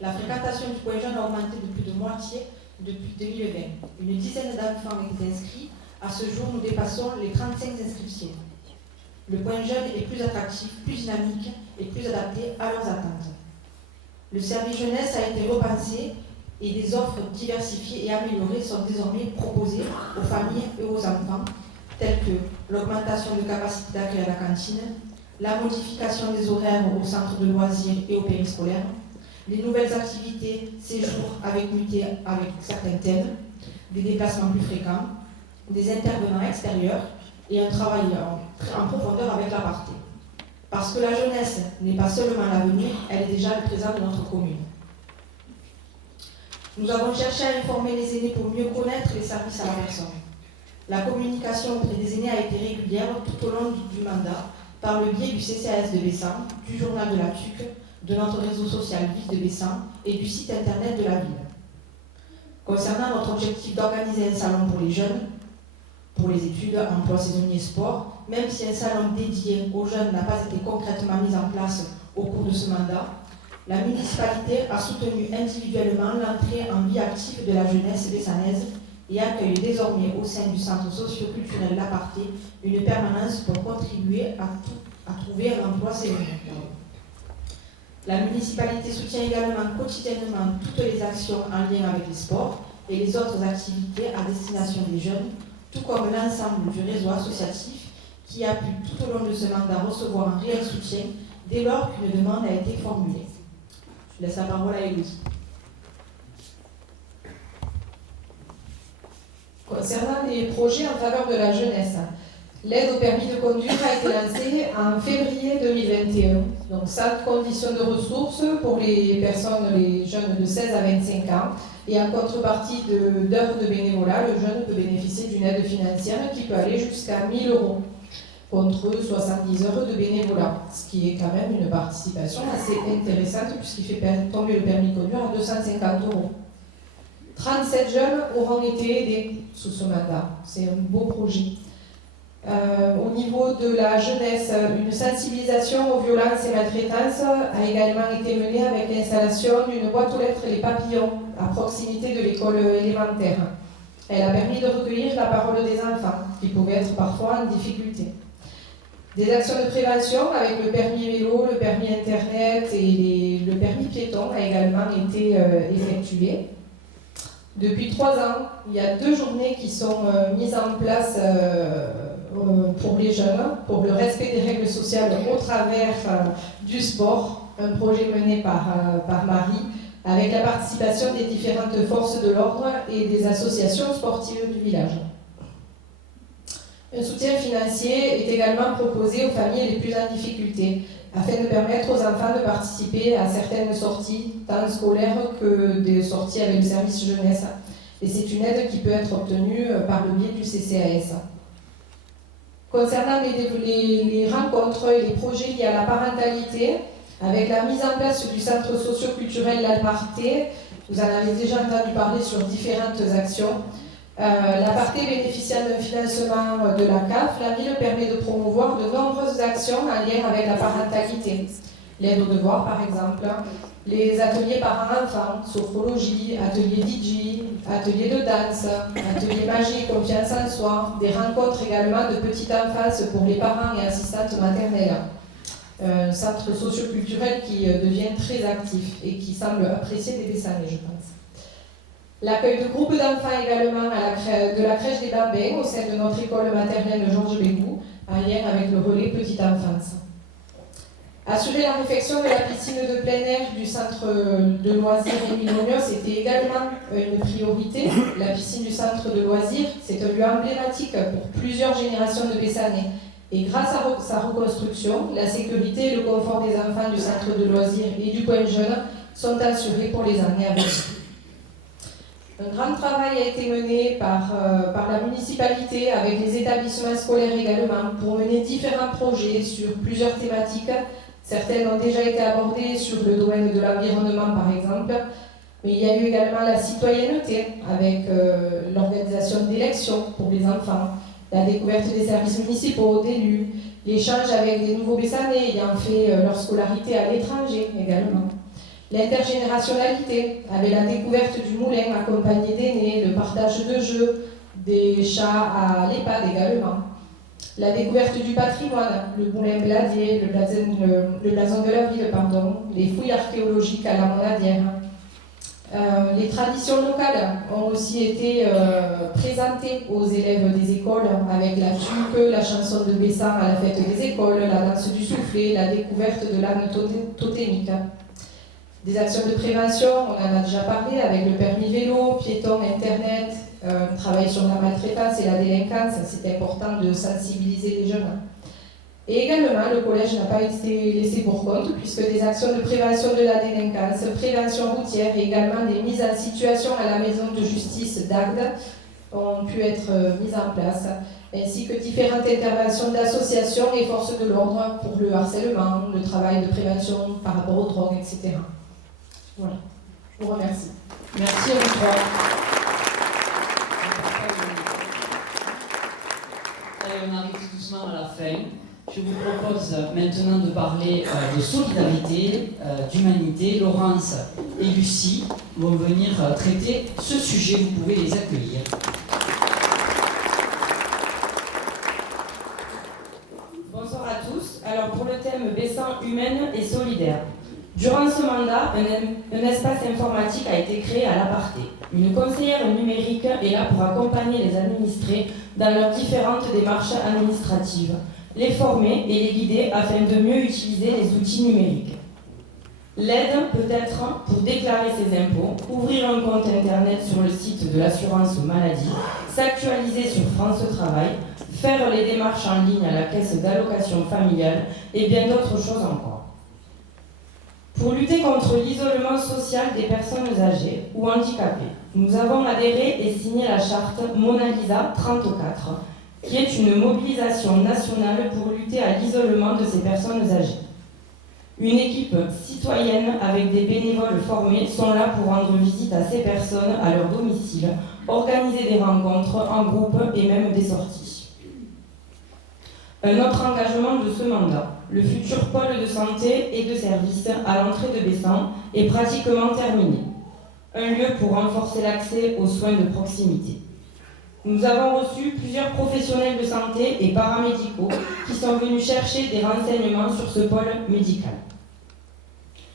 La fréquentation du point jeune a augmenté de plus de moitié depuis 2020. Une dizaine d'enfants étaient inscrits. À ce jour, nous dépassons les 35 inscriptions. Le point jeune est plus attractif, plus dynamique et plus adapté à leurs attentes. Le service jeunesse a été repensé et des offres diversifiées et améliorées sont désormais proposées aux familles et aux enfants, telles que l'augmentation de capacité d'accueil à la cantine, la modification des horaires au centre de loisirs et au périscolaire, les nouvelles activités, séjours avec nuitées avec certains thèmes, des déplacements plus fréquents, des intervenants extérieurs et un travail en profondeur avec la partie. Parce que la jeunesse n'est pas seulement l'avenir, elle est déjà le présent de notre commune. Nous avons cherché à informer les aînés pour mieux connaître les services à la personne. La communication auprès des aînés a été régulière tout au long du mandat par le biais du CCAS de Bessan, du journal de la TUC, de notre réseau social Ville de Bessan et du site internet de la ville. Concernant notre objectif d'organiser un salon pour les jeunes, pour les études, emploi saisonnier, sport, même si un salon dédié aux jeunes n'a pas été concrètement mis en place au cours de ce mandat, la municipalité a soutenu individuellement l'entrée en vie active de la jeunesse bessanaise et accueille désormais au sein du centre socio-culturel L'Aparté une permanence pour contribuer à trouver un emploi saisonnier. La municipalité soutient également quotidiennement toutes les actions en lien avec les sports et les autres activités à destination des jeunes, tout comme l'ensemble du réseau associatif qui a pu tout au long de ce mandat recevoir un réel soutien dès lors qu'une demande a été formulée. Je laisse la parole à Élodie. Concernant les projets en faveur de la jeunesse, L'aide au permis de conduire a été lancée en février 2021. Donc, sans condition de ressources pour les personnes, les jeunes de 16 à 25 ans. Et en contrepartie d'heures de bénévolat, le jeune peut bénéficier d'une aide financière qui peut aller jusqu'à 1 000 € contre 70 heures de bénévolat, ce qui est quand même une participation assez intéressante puisqu'il fait tomber le permis de conduire à 250 €. 37 jeunes auront été aidés sous ce mandat. C'est un beau projet. Au niveau de la jeunesse, une sensibilisation aux violences et maltraitances a également été menée avec l'installation d'une boîte aux lettres Les Papillons à proximité de l'école élémentaire. Elle a permis de recueillir la parole des enfants qui pouvaient être parfois en difficulté. Des actions de prévention avec le permis vélo, le permis internet et le permis piéton a également été effectué. Depuis 3 ans, il y a 2 journées qui sont mises en place pour les jeunes, pour le respect des règles sociales au travers du sport, un projet mené par Marie, avec la participation des différentes forces de l'ordre et des associations sportives du village. Un soutien financier est également proposé aux familles les plus en difficulté, afin de permettre aux enfants de participer à certaines sorties, tant scolaires que des sorties avec le service jeunesse. Et c'est une aide qui peut être obtenue par le biais du CCAS. Concernant les rencontres et les projets liés à la parentalité, avec la mise en place du centre socio-culturel L'Alparté, vous en avez déjà entendu parler sur différentes actions. L'Alparté bénéficiant d'un financement de la CAF, la ville permet de promouvoir de nombreuses actions en lien avec la parentalité. L'aide aux devoirs par exemple, les ateliers parents-enfants, sophrologie, ateliers DJ, ateliers de danse, ateliers magie et confiance en soi, des rencontres également de petite enfance pour les parents et assistantes maternelles. Un centre socio-culturel qui devient très actif et qui semble apprécier des Bessanais, je pense. L'accueil de groupes d'enfants également de la crèche des Bambins au sein de notre école maternelle Georges Bégou, en lien avec le relais petite enfance. Assurer la réfection de la piscine de plein air du centre de loisirs Émile Ognos était également une priorité. La piscine du centre de loisirs, c'est un lieu emblématique pour plusieurs générations de Bessanais. Et grâce à sa reconstruction, la sécurité et le confort des enfants du centre de loisirs et du Point Jeune sont assurés pour les années à venir. Un grand travail a été mené par la municipalité avec les établissements scolaires également pour mener différents projets sur plusieurs thématiques. Certaines ont déjà été abordées sur le domaine de l'environnement par exemple, mais il y a eu également la citoyenneté avec l'organisation d'élections pour les enfants, la découverte des services municipaux, d'élus, l'échange avec des nouveaux Bessanais ayant fait leur scolarité à l'étranger également. L'intergénérationnalité, avec la découverte du moulin accompagné d'aînés, le partage de jeux, des chats à l'EHPAD également. La découverte du patrimoine, le moulin Bladier, le blason de la ville, les fouilles archéologiques à la Monadière. Les traditions locales ont aussi été présentées aux élèves des écoles avec la tuque, la chanson de Bessan à la fête des écoles, la danse du soufflet, la découverte de l'âne totémique. Des actions de prévention, on en a déjà parlé avec le permis vélo, piéton, internet, travail sur la maltraitance et la délinquance, c'est important de sensibiliser les jeunes. Et également, le collège n'a pas été laissé pour compte puisque des actions de prévention de la délinquance, prévention routière et également des mises en situation à la maison de justice d'Agde ont pu être mises en place, ainsi que différentes interventions d'associations et forces de l'ordre pour le harcèlement, le travail de prévention par rapport aux drogues, etc. Voilà, je vous remercie. Merci à vous trois. On arrive tout doucement à la fin. Je vous propose maintenant de parler de solidarité, d'humanité. Laurence et Lucie vont venir traiter ce sujet. Vous pouvez les accueillir. Bonsoir à tous. Alors pour le thème Bessan humaine et solidaire. Durant ce mandat, un espace informatique a été créé à l'Alparté. Une conseillère numérique est là pour accompagner les administrés dans leurs différentes démarches administratives, les former et les guider afin de mieux utiliser les outils numériques. L'aide peut être pour déclarer ses impôts, ouvrir un compte internet sur le site de l'assurance maladie, s'actualiser sur France Travail, faire les démarches en ligne à la caisse d'allocation familiale et bien d'autres choses encore. Pour lutter contre l'isolement social des personnes âgées ou handicapées, nous avons adhéré et signé la charte Mona Lisa 34, qui est une mobilisation nationale pour lutter à l'isolement de ces personnes âgées. Une équipe citoyenne avec des bénévoles formés sont là pour rendre visite à ces personnes à leur domicile, organiser des rencontres en groupe et même des sorties. Un autre engagement de ce mandat, le futur pôle de santé et de services à l'entrée de Bessan est pratiquement terminé. Un lieu pour renforcer l'accès aux soins de proximité. Nous avons reçu plusieurs professionnels de santé et paramédicaux qui sont venus chercher des renseignements sur ce pôle médical.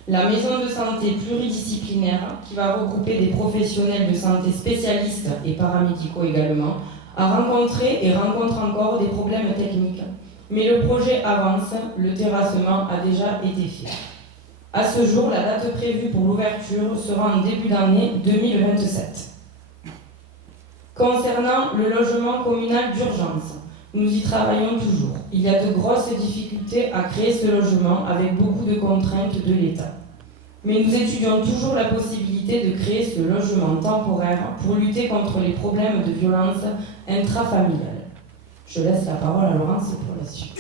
La maison de santé pluridisciplinaire, qui va regrouper des professionnels de santé spécialistes et paramédicaux également, a rencontré et rencontre encore des problèmes techniques. Mais le projet avance, le terrassement a déjà été fait. À ce jour, la date prévue pour l'ouverture sera en début d'année 2027. Concernant le logement communal d'urgence, nous y travaillons toujours. Il y a de grosses difficultés à créer ce logement avec beaucoup de contraintes de l'État. Mais nous étudions toujours la possibilité de créer ce logement temporaire pour lutter contre les problèmes de violence intrafamiliale. Je laisse la parole à Laurence pour la suite.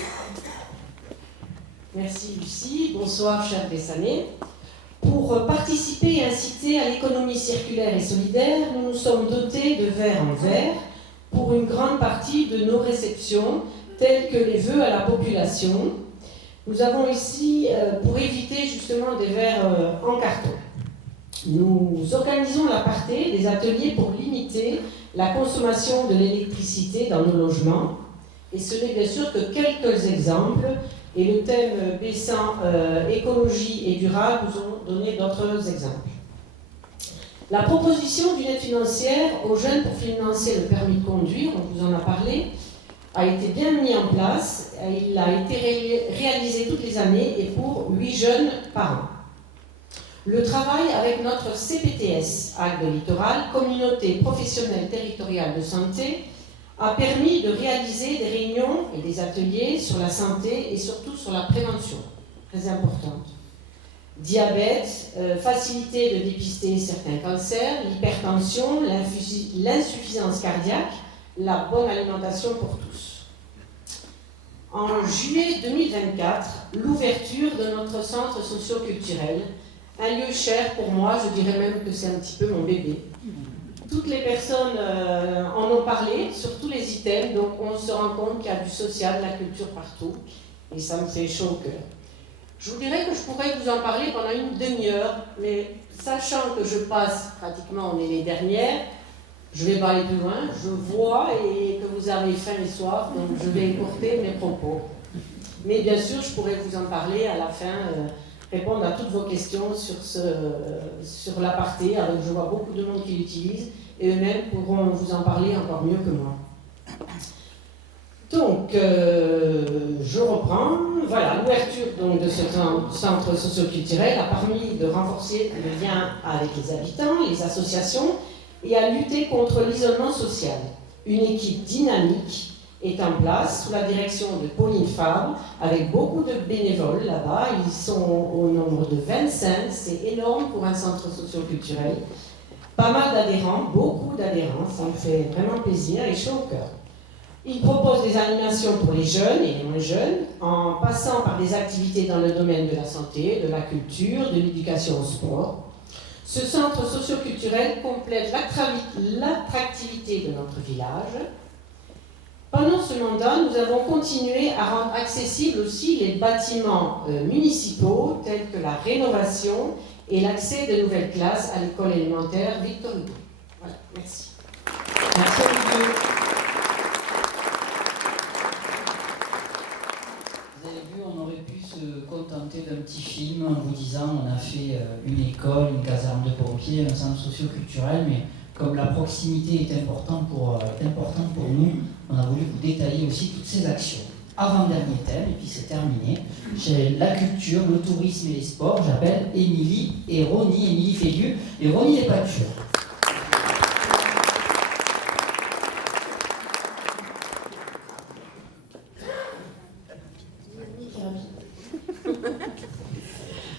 Merci Lucie. Bonsoir chers Bessanais. Pour participer et inciter à l'économie circulaire et solidaire, nous nous sommes dotés de verres en verre pour une grande partie de nos réceptions, telles que les vœux à la population. Nous avons ici, pour éviter justement des verres en carton, nous organisons l'aparté des ateliers pour limiter la consommation de l'électricité dans nos logements. Et ce n'est bien sûr que quelques exemples. Et le thème Bessan, écologie et durable nous ont donné d'autres exemples. La proposition d'une aide financière aux jeunes pour financer le permis de conduire, on vous en a parlé, a été bien mis en place. Il a été réalisé toutes les années et pour 8 jeunes par an. Le travail avec notre CPTS, Agde Littoral, Communauté professionnelle territoriale de santé, a permis de réaliser des réunions et des ateliers sur la santé et surtout sur la prévention, très importante. Diabète, facilité de dépister certains cancers, l'hypertension, l'insuffisance cardiaque, la bonne alimentation pour tous. En juillet 2024, l'ouverture de notre centre socio-culturel, un lieu cher pour moi, je dirais même que c'est un petit peu mon bébé. Toutes les personnes en ont parlé, sur tous les items, donc on se rend compte qu'il y a du social, de la culture partout, et ça me fait chaud au cœur. Je vous dirais que je pourrais vous en parler pendant une demi-heure, mais sachant que je passe pratiquement, on est les dernières, je vais pas aller plus loin, je vois et que vous avez faim et soif, donc je vais écourter mes propos. Mais bien sûr, je pourrais vous en parler à la fin, répondre à toutes vos questions sur l'aparté, avec je vois beaucoup de monde qui l'utilise, et eux-mêmes pourront vous en parler encore mieux que moi. Donc, je reprends. Voilà, l'ouverture de ce centre socio-culturel a permis de renforcer le lien avec les habitants, les associations, et à lutter contre l'isolement social. Une équipe dynamique est en place sous la direction de Pauline Fabre, avec beaucoup de bénévoles là-bas. Ils sont au nombre de 25, c'est énorme pour un centre socio-culturel. Pas mal d'adhérents, beaucoup d'adhérents, ça me fait vraiment plaisir et chaud au cœur. Ils proposent des animations pour les jeunes et les moins jeunes, en passant par des activités dans le domaine de la santé, de la culture, de l'éducation au sport. Ce centre socio-culturel complète l'attractivité de notre village. Pendant ce mandat, nous avons continué à rendre accessibles aussi les bâtiments municipaux, tels que la rénovation et l'accès de nouvelles classes à l'école élémentaire Victor Hugo. Voilà, merci. Merci Olivier. Vous avez vu, on aurait pu se contenter d'un petit film en vous disant on a fait une école, une caserne de pompiers, un centre socio-culturel, mais comme la proximité est importante pour nous, on a voulu vous détailler aussi toutes ces actions. avant-dernier thème, et puis c'est terminé. J'ai la culture, le tourisme et les sports. J'appelle Émilie et Ronnie. Émilie Féliu et Ronnie Les Pâtures.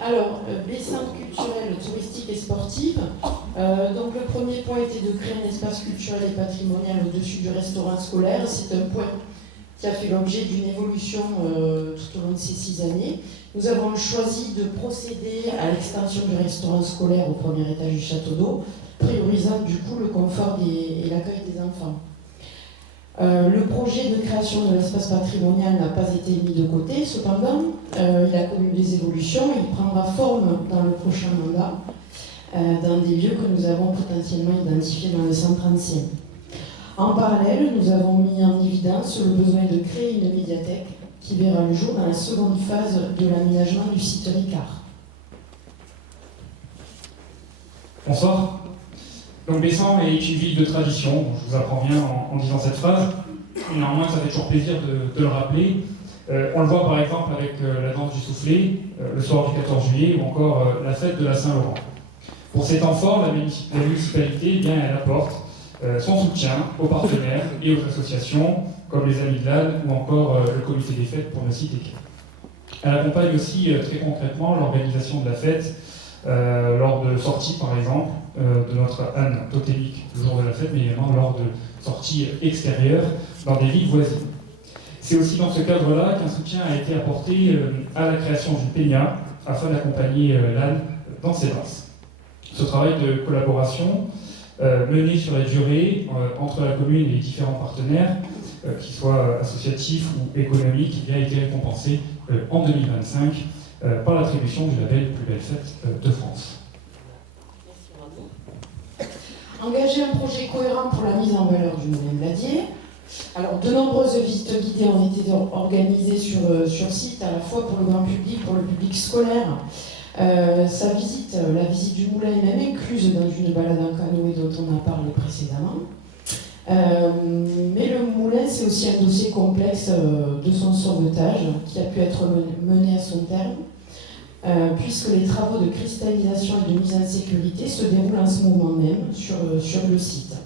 Alors, les centres culturels, touristiques et sportifs. Donc le premier point était de créer un espace culturel et patrimonial au-dessus du restaurant scolaire. C'est un point qui a fait l'objet d'une évolution tout au long de ces 6 années. Nous avons choisi de procéder à l'extension du restaurant scolaire au premier étage du château d'eau, priorisant du coup le confort et l'accueil des enfants. Le projet de création de l'espace patrimonial n'a pas été mis de côté, cependant, il a connu des évolutions, il prendra forme dans le prochain mandat, dans des lieux que nous avons potentiellement identifiés dans le centre ancien. En parallèle, nous avons mis en évidence le besoin de créer une médiathèque qui verra le jour dans la seconde phase de l'aménagement du site Ricard. Bonsoir. Donc Bessan est une ville de tradition, je vous apprends bien en disant cette phrase. Néanmoins, ça fait toujours plaisir de le rappeler. On le voit par exemple avec la danse du soufflé, le soir du 14 juillet, ou encore la fête de la Saint-Laurent. Pour ces temps forts, la municipalité, eh bien, elle apporte son soutien aux partenaires et aux associations, comme les Amis de l'Âne ou encore le comité des fêtes, pour ne citer qu'un. Elle accompagne aussi très concrètement l'organisation de la fête, lors de sorties par exemple de notre âne totémique le jour de la fête, mais également lors de sorties extérieures dans des villes voisines. C'est aussi dans ce cadre-là qu'un soutien a été apporté à la création d'une peña afin d'accompagner l'âne dans ses danses. Ce travail de collaboration mené sur la durée entre la commune et les différents partenaires, qu'ils soient associatifs ou économiques, a été récompensé en 2025 par l'attribution du label Plus belle fête de France. Engager un projet cohérent pour la mise en valeur du moulin de Ladier. Alors, de nombreuses visites guidées ont été organisées sur site, à la fois pour le grand public, pour le public scolaire. La visite du moulin est même incluse dans une balade en canoë dont on a parlé précédemment. Mais le moulin, c'est aussi un dossier complexe de son sauvetage qui a pu être mené à son terme, puisque les travaux de cristallisation et de mise en sécurité se déroulent en ce moment même sur le site.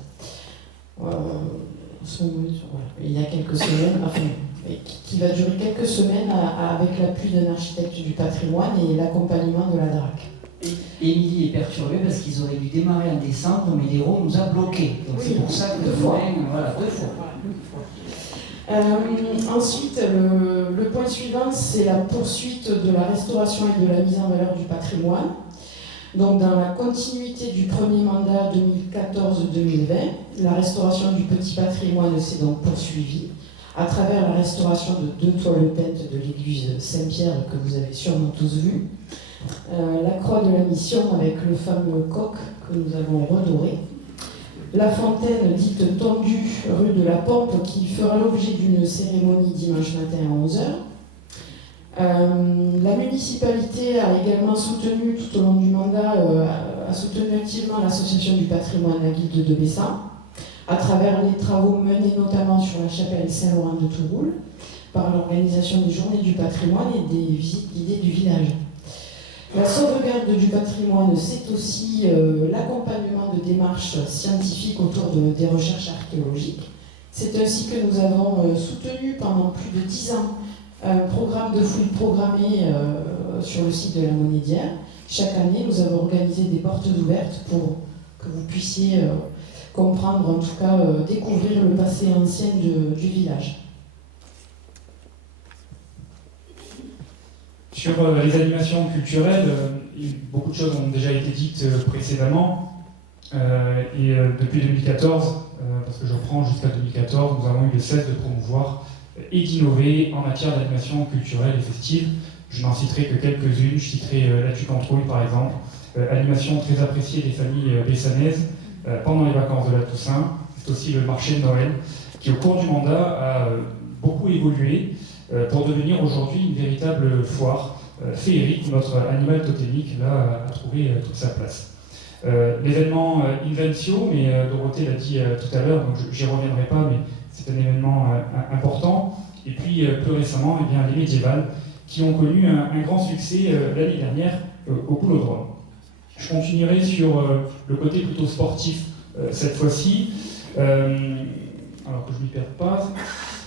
Il y a quelques semaines, qui va durer quelques semaines avec l'appui d'un architecte du patrimoine et l'accompagnement de la DRAC. Émilie est perturbée parce qu'ils auraient dû démarrer en décembre, mais l'Hérault nous a bloqués. Donc oui, c'est pour ça que deux fois. Ensuite, le point suivant, c'est la poursuite de la restauration et de la mise en valeur du patrimoine. Donc, dans la continuité du premier mandat 2014-2020, la restauration du petit patrimoine s'est donc poursuivie à travers la restauration de 2 toiles peintes de l'église Saint-Pierre que vous avez sûrement tous vu, la croix de la mission avec le fameux coq que nous avons redoré, la fontaine dite tondue rue de la Pompe qui fera l'objet d'une cérémonie dimanche matin à 11h. La municipalité a également soutenu tout au long du mandat, a soutenu activement l'association du patrimoine La Guilde de Bessan, à travers les travaux menés notamment sur la chapelle Saint-Laurent de Touroul, par l'organisation des journées du patrimoine et des visites guidées du village. La sauvegarde du patrimoine, c'est aussi l'accompagnement de démarches scientifiques autour des recherches archéologiques. C'est ainsi que nous avons soutenu pendant plus de 10 ans un programme de fouilles programmé sur le site de la Monédière. Chaque année, nous avons organisé des portes ouvertes pour que vous puissiez comprendre, en tout cas découvrir le passé ancien du village. Sur les animations culturelles, beaucoup de choses ont déjà été dites précédemment. Depuis 2014, parce que je prends jusqu'à 2014, nous avons eu le cesse de promouvoir et d'innover en matière d'animation culturelle et festive. Je n'en citerai que quelques-unes. Je citerai la Tucantrouille par exemple, animation très appréciée des familles bessanaises pendant les vacances de la Toussaint. C'est aussi le marché de Noël qui au cours du mandat a beaucoup évolué pour devenir aujourd'hui une véritable foire féerique où notre animal totémique là, a trouvé toute sa place. L'événement Invencio, mais Dorothée l'a dit tout à l'heure, donc j'y reviendrai pas, mais c'est un événement important. et puis plus récemment les médiévales, qui ont connu un grand succès l'année dernière au Boulodrome. Je continuerai sur le côté plutôt sportif cette fois-ci, alors que je ne m'y perds pas.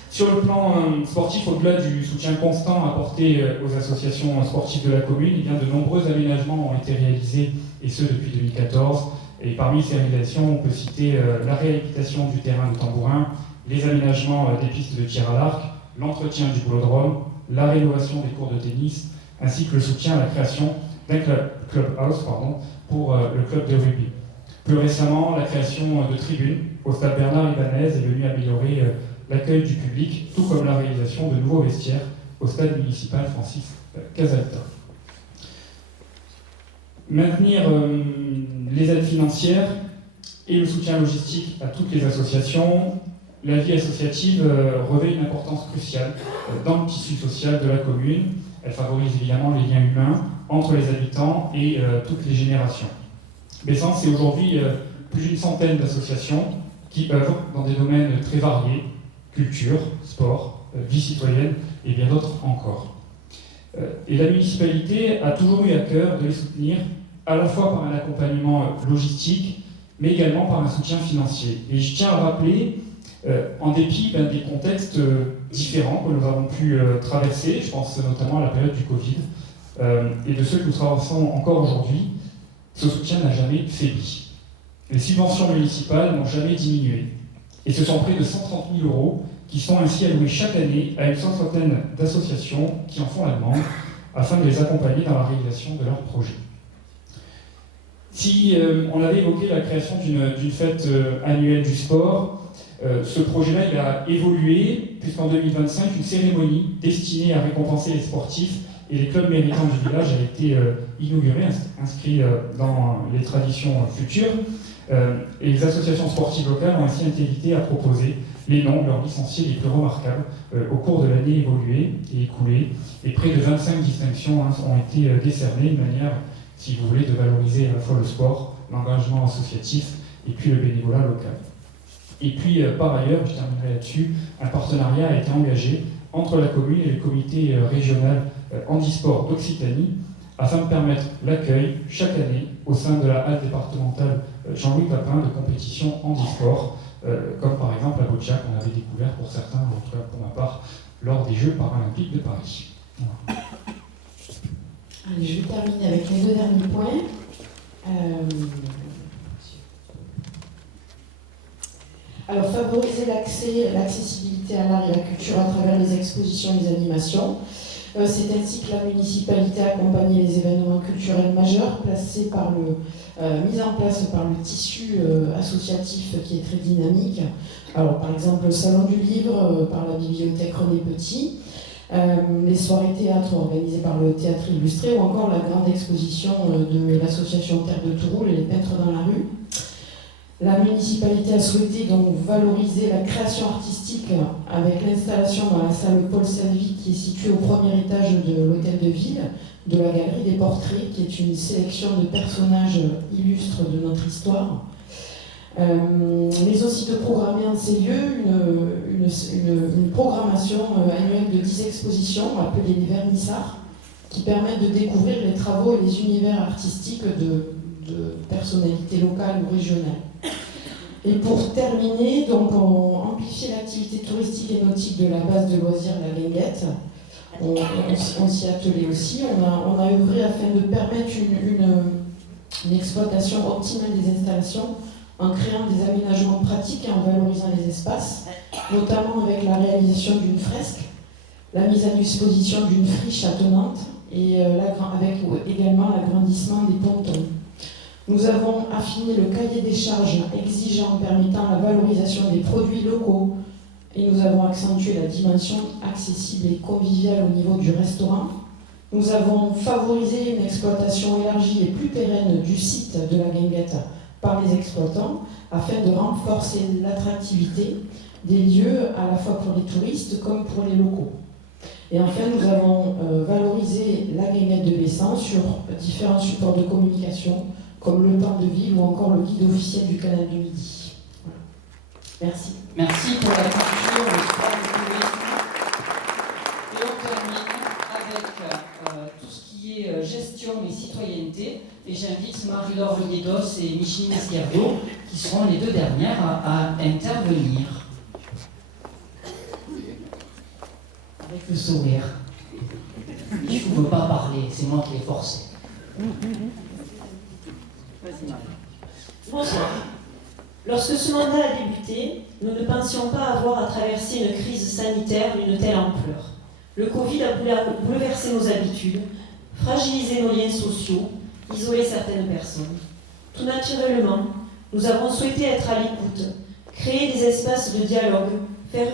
Sur le plan sportif, au-delà du soutien constant apporté aux associations sportives de la commune, eh bien, de nombreux aménagements ont été réalisés, et ce depuis 2014. Et parmi ces réalisations, on peut citer la réhabilitation du terrain de Tambourin, les aménagements des pistes de tir à l'arc, l'entretien du Boulodrome, la rénovation des cours de tennis, ainsi que le soutien à la création d'un clubhouse pour le club de rugby. Plus récemment, la création de tribunes au stade Bernard Ibanez est venue améliorer l'accueil du public, tout comme la réalisation de nouveaux vestiaires au stade municipal Francis Casalta. Maintenir les aides financières et le soutien logistique à toutes les associations, la vie associative revêt une importance cruciale dans le tissu social de la commune. Elle favorise évidemment les liens humains entre les habitants et toutes les générations. Bessan, c'est aujourd'hui plus d'une centaine d'associations qui œuvrent dans des domaines très variés, culture, sport, vie citoyenne et bien d'autres encore. Et la municipalité a toujours eu à cœur de les soutenir à la fois par un accompagnement logistique, mais également par un soutien financier. Et je tiens à rappeler, en dépit des contextes différents que nous avons pu traverser, je pense notamment à la période du Covid, et de ceux que nous traversons encore aujourd'hui, ce soutien n'a jamais faibli. Les subventions municipales n'ont jamais diminué. Et ce sont près de 130 000 € qui sont ainsi alloués chaque année à une cinquantaine d'associations qui en font la demande, afin de les accompagner dans la réalisation de leurs projets. Si on avait évoqué la création d'une fête annuelle du sport, ce projet-là il a évolué, puisqu'en 2025, une cérémonie destinée à récompenser les sportifs et les clubs méritants du village a été inaugurée, inscrite dans les traditions futures. Et les associations sportives locales ont ainsi été invitées à proposer les noms de leurs licenciés les plus remarquables au cours de l'année écoulée. Et près de 25 distinctions ont été décernées, une manière, si vous voulez, de valoriser à la fois le sport, l'engagement associatif et puis le bénévolat local. Et puis, par ailleurs, je terminerai là-dessus, un partenariat a été engagé entre la commune et le comité régional handisport d'Occitanie afin de permettre l'accueil chaque année au sein de la halle départementale Jean-Louis Papin de compétitions handisport, comme par exemple à Boccia qu'on avait découvert pour certains, en tout cas pour ma part, lors des Jeux paralympiques de Paris. Voilà. Allez, je vais terminer avec les deux derniers points. Alors, favoriser l'accessibilité à l'art et à la culture à travers les expositions et les animations. C'est ainsi que la municipalité a accompagné les événements culturels majeurs mis en place par le tissu associatif qui est très dynamique. Alors, par exemple, le Salon du Livre par la bibliothèque René Petit, les soirées théâtre organisées par le Théâtre Illustré ou encore la grande exposition de l'association Terre de Touroul et les Peintres dans la rue. La municipalité a souhaité donc valoriser la création artistique avec l'installation dans la salle Paul Salvi qui est située au premier étage de l'hôtel de ville, de la galerie des portraits qui est une sélection de personnages illustres de notre histoire. Mais aussi de programmer en ces lieux une programmation annuelle de 10 expositions appelées les vernissards qui permettent de découvrir les travaux et les univers artistiques de personnalités locales ou régionales. Et pour terminer, donc on amplifie l'activité touristique et nautique de la base de loisirs La Guinguette. On s'y attelait aussi. On a œuvré afin de permettre une exploitation optimale des installations en créant des aménagements pratiques et en valorisant les espaces, notamment avec la réalisation d'une fresque, la mise à disposition d'une friche attenante et avec également l'agrandissement des pontons. Nous avons affiné le cahier des charges exigeant permettant la valorisation des produits locaux et nous avons accentué la dimension accessible et conviviale au niveau du restaurant. Nous avons favorisé une exploitation élargie et plus pérenne du site de la Guinguette par les exploitants afin de renforcer l'attractivité des lieux à la fois pour les touristes comme pour les locaux. Et enfin, nous avons valorisé la Guinguette de Bessan sur différents supports de communication comme le temps de ville ou encore le guide officiel du canal du Midi. Voilà. Merci. Merci pour la culture, le sport, le tourisme. termine avec tout ce qui est gestion et citoyenneté. Et j'invite Marie-Laure Liedos et Micheline Esquerdo, qui seront les deux dernières à intervenir. Avec le sourire. Je ne veux pas parler, c'est moi qui l'ai forcé. Bonsoir. Lorsque ce mandat a débuté, nous ne pensions pas avoir à traverser une crise sanitaire d'une telle ampleur. Le Covid a bouleversé nos habitudes, fragilisé nos liens sociaux, isolé certaines personnes. Tout naturellement, nous avons souhaité être à l'écoute, créer des espaces de dialogue, faire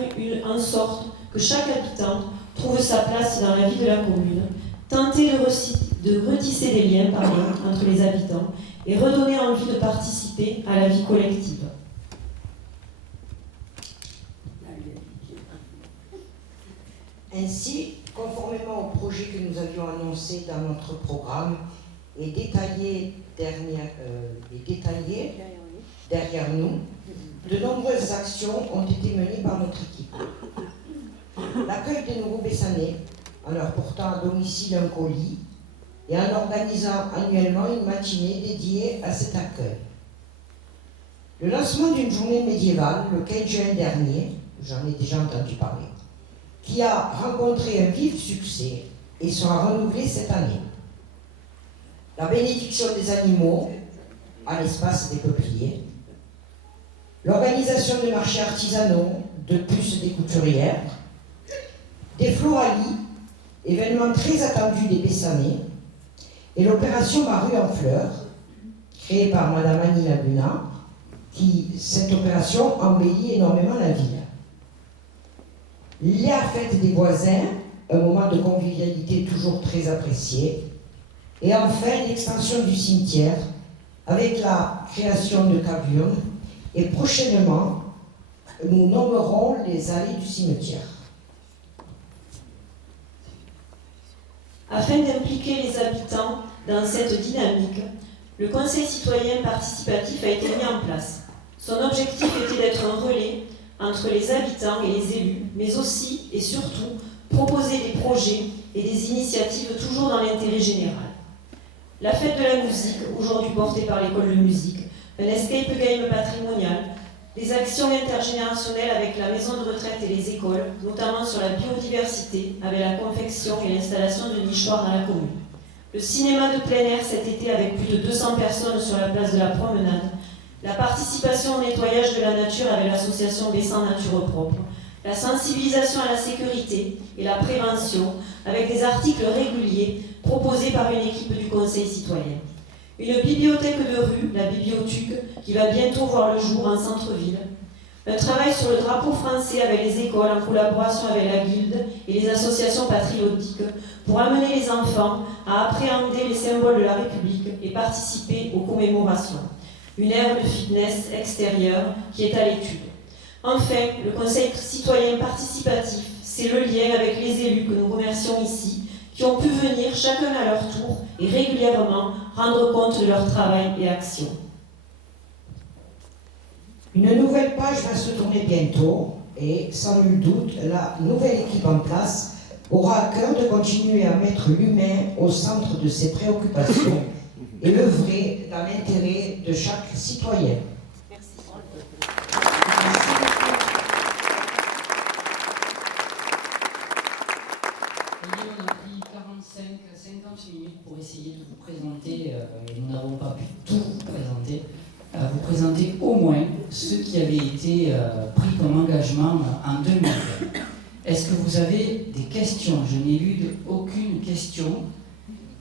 en sorte que chaque habitant trouve sa place dans la vie de la commune, tenter de retisser des liens entre les habitants et redonner envie de participer à la vie collective. Ainsi, conformément au projet que nous avions annoncé dans notre programme et détaillé derrière nous, de nombreuses actions ont été menées par notre équipe. L'accueil des nouveaux Bessanais, en leur portant à domicile un colis et en organisant annuellement une matinée dédiée à cet accueil. Le lancement d'une journée médiévale, le 15 juin dernier, j'en ai déjà entendu parler, qui a rencontré un vif succès et sera renouvelé cette année. La bénédiction des animaux à l'espace des peupliers, l'organisation de marchés artisanaux, de puces des couturières, des floralies, événement très attendu des Bessanais, et l'opération Ma rue en fleurs, créée par Madame Annie Laguna, cette opération embellit énormément la ville. La fête des voisins, un moment de convivialité toujours très apprécié, et enfin l'extension du cimetière avec la création de cavernes, et prochainement nous nommerons les allées du cimetière. Afin d'impliquer les habitants dans cette dynamique, le Conseil citoyen participatif a été mis en place. Son objectif était d'être un relais entre les habitants et les élus, mais aussi et surtout proposer des projets et des initiatives toujours dans l'intérêt général. La fête de la musique, aujourd'hui portée par l'école de musique, un escape game patrimonial, des actions intergénérationnelles avec la maison de retraite et les écoles, notamment sur la biodiversité, avec la confection et l'installation de nichoirs dans la commune. Le cinéma de plein air cet été avec plus de 200 personnes sur la place de la Promenade, la participation au nettoyage de la nature avec l'association Bessan Nature Propre, la sensibilisation à la sécurité et la prévention avec des articles réguliers proposés par une équipe du Conseil citoyen. Une bibliothèque de rue, la Bibliothèque, qui va bientôt voir le jour en centre-ville. Un travail sur le drapeau français avec les écoles en collaboration avec la Guilde et les associations patriotiques pour amener les enfants à appréhender les symboles de la République et participer aux commémorations. Une ère de fitness extérieure qui est à l'étude. Enfin, le Conseil citoyen participatif, c'est le lien avec les élus que nous remercions ici, qui ont pu venir chacun à leur tour et régulièrement rendre compte de leur travail et action. Une nouvelle page va se tourner bientôt et, sans nul doute, la nouvelle équipe en place aura à cœur de continuer à mettre l'humain au centre de ses préoccupations et œuvrer dans l'intérêt de chaque citoyen. On a pris 45-50 minutes pour essayer de vous présenter, et nous n'avons pas pu tout vous présenter, vous présenter au moins ce qui avait été pris comme engagement en 2020. Est-ce que vous avez des questions? Je n'ai lu aucune question.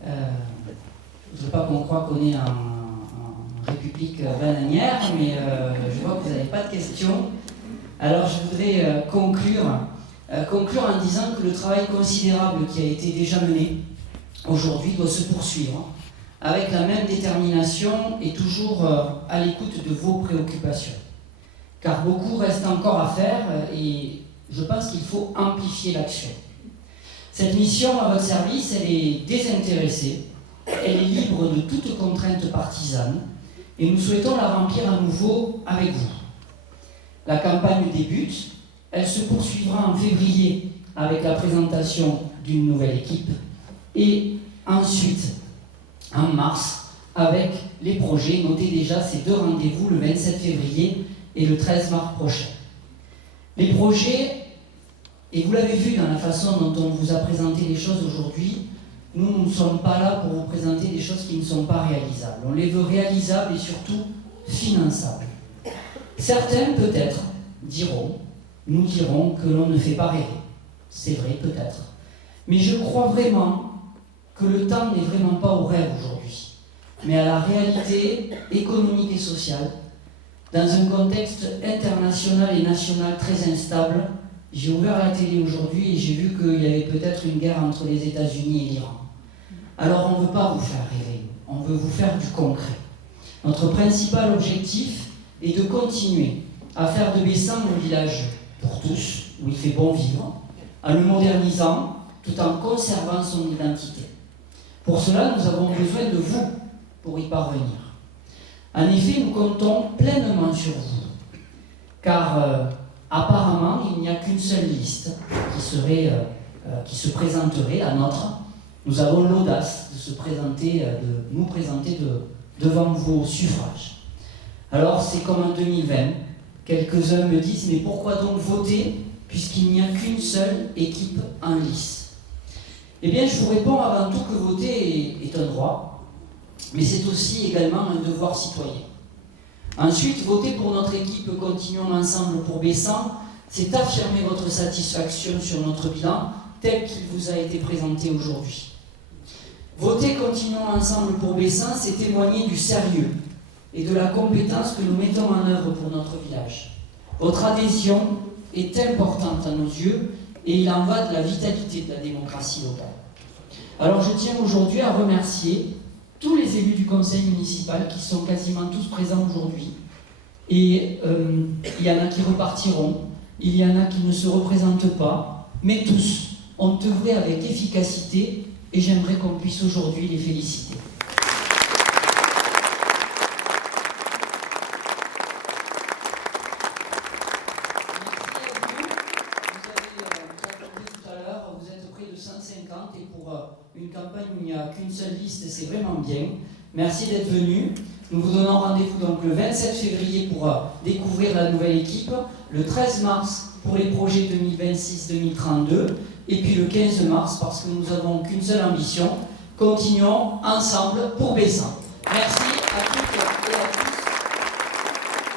Je ne veux pas qu'on croie qu'on est en République bananière, mais je vois que vous n'avez pas de questions. Alors je voudrais conclure en disant que le travail considérable qui a été déjà mené aujourd'hui doit se poursuivre avec la même détermination et toujours à l'écoute de vos préoccupations. Car beaucoup reste encore à faire et je pense qu'il faut amplifier l'action. Cette mission à votre service, elle est désintéressée, elle est libre de toute contrainte partisane et nous souhaitons la remplir à nouveau avec vous. La campagne débute, elle se poursuivra en février avec la présentation d'une nouvelle équipe. Et ensuite, en mars, avec les projets, notez déjà ces 2 rendez-vous, le 27 février et le 13 mars prochain. Les projets, et vous l'avez vu dans la façon dont on vous a présenté les choses aujourd'hui, nous ne sommes pas là pour vous présenter des choses qui ne sont pas réalisables. On les veut réalisables et surtout finançables. Certains, peut-être, nous diront que l'on ne fait pas rêver. C'est vrai, peut-être. Mais je crois vraiment que le temps n'est vraiment pas au rêve aujourd'hui, mais à la réalité économique et sociale. Dans un contexte international et national très instable, j'ai ouvert la télé aujourd'hui et j'ai vu qu'il y avait peut-être une guerre entre les États-Unis et l'Iran. Alors on ne veut pas vous faire rêver, on veut vous faire du concret. Notre principal objectif est de continuer à faire de Bessan un village pour tous, où il fait bon vivre, en le modernisant tout en conservant son identité. Pour cela, nous avons besoin de vous pour y parvenir. En effet, nous comptons pleinement sur vous, car apparemment, il n'y a qu'une seule liste qui se présenterait, la nôtre. Nous avons l'audace de nous présenter devant vos suffrages. Alors, c'est comme en 2020, quelques-uns me disent, mais pourquoi donc voter puisqu'il n'y a qu'une seule équipe en lice? Eh bien, je vous réponds avant tout que voter est un droit, mais c'est aussi également un devoir citoyen. Ensuite, voter pour notre équipe Continuons ensemble pour Bessan, c'est affirmer votre satisfaction sur notre bilan tel qu'il vous a été présenté aujourd'hui. Voter Continuons ensemble pour Bessan, c'est témoigner du sérieux et de la compétence que nous mettons en œuvre pour notre village. Votre adhésion est importante à nos yeux et il en va de la vitalité de la démocratie locale. Alors je tiens aujourd'hui à remercier tous les élus du conseil municipal qui sont quasiment tous présents aujourd'hui. Et il y en a qui repartiront, il y en a qui ne se représentent pas, mais tous ont œuvré avec efficacité et j'aimerais qu'on puisse aujourd'hui les féliciter. Et pour une campagne où il n'y a qu'une seule liste, c'est vraiment bien. Merci d'être venus. Nous vous donnons rendez-vous donc le 27 février pour découvrir la nouvelle équipe, le 13 mars pour les projets 2026-2032 et puis le 15 mars parce que nous n'avons qu'une seule ambition, continuons ensemble pour Bessan. Merci.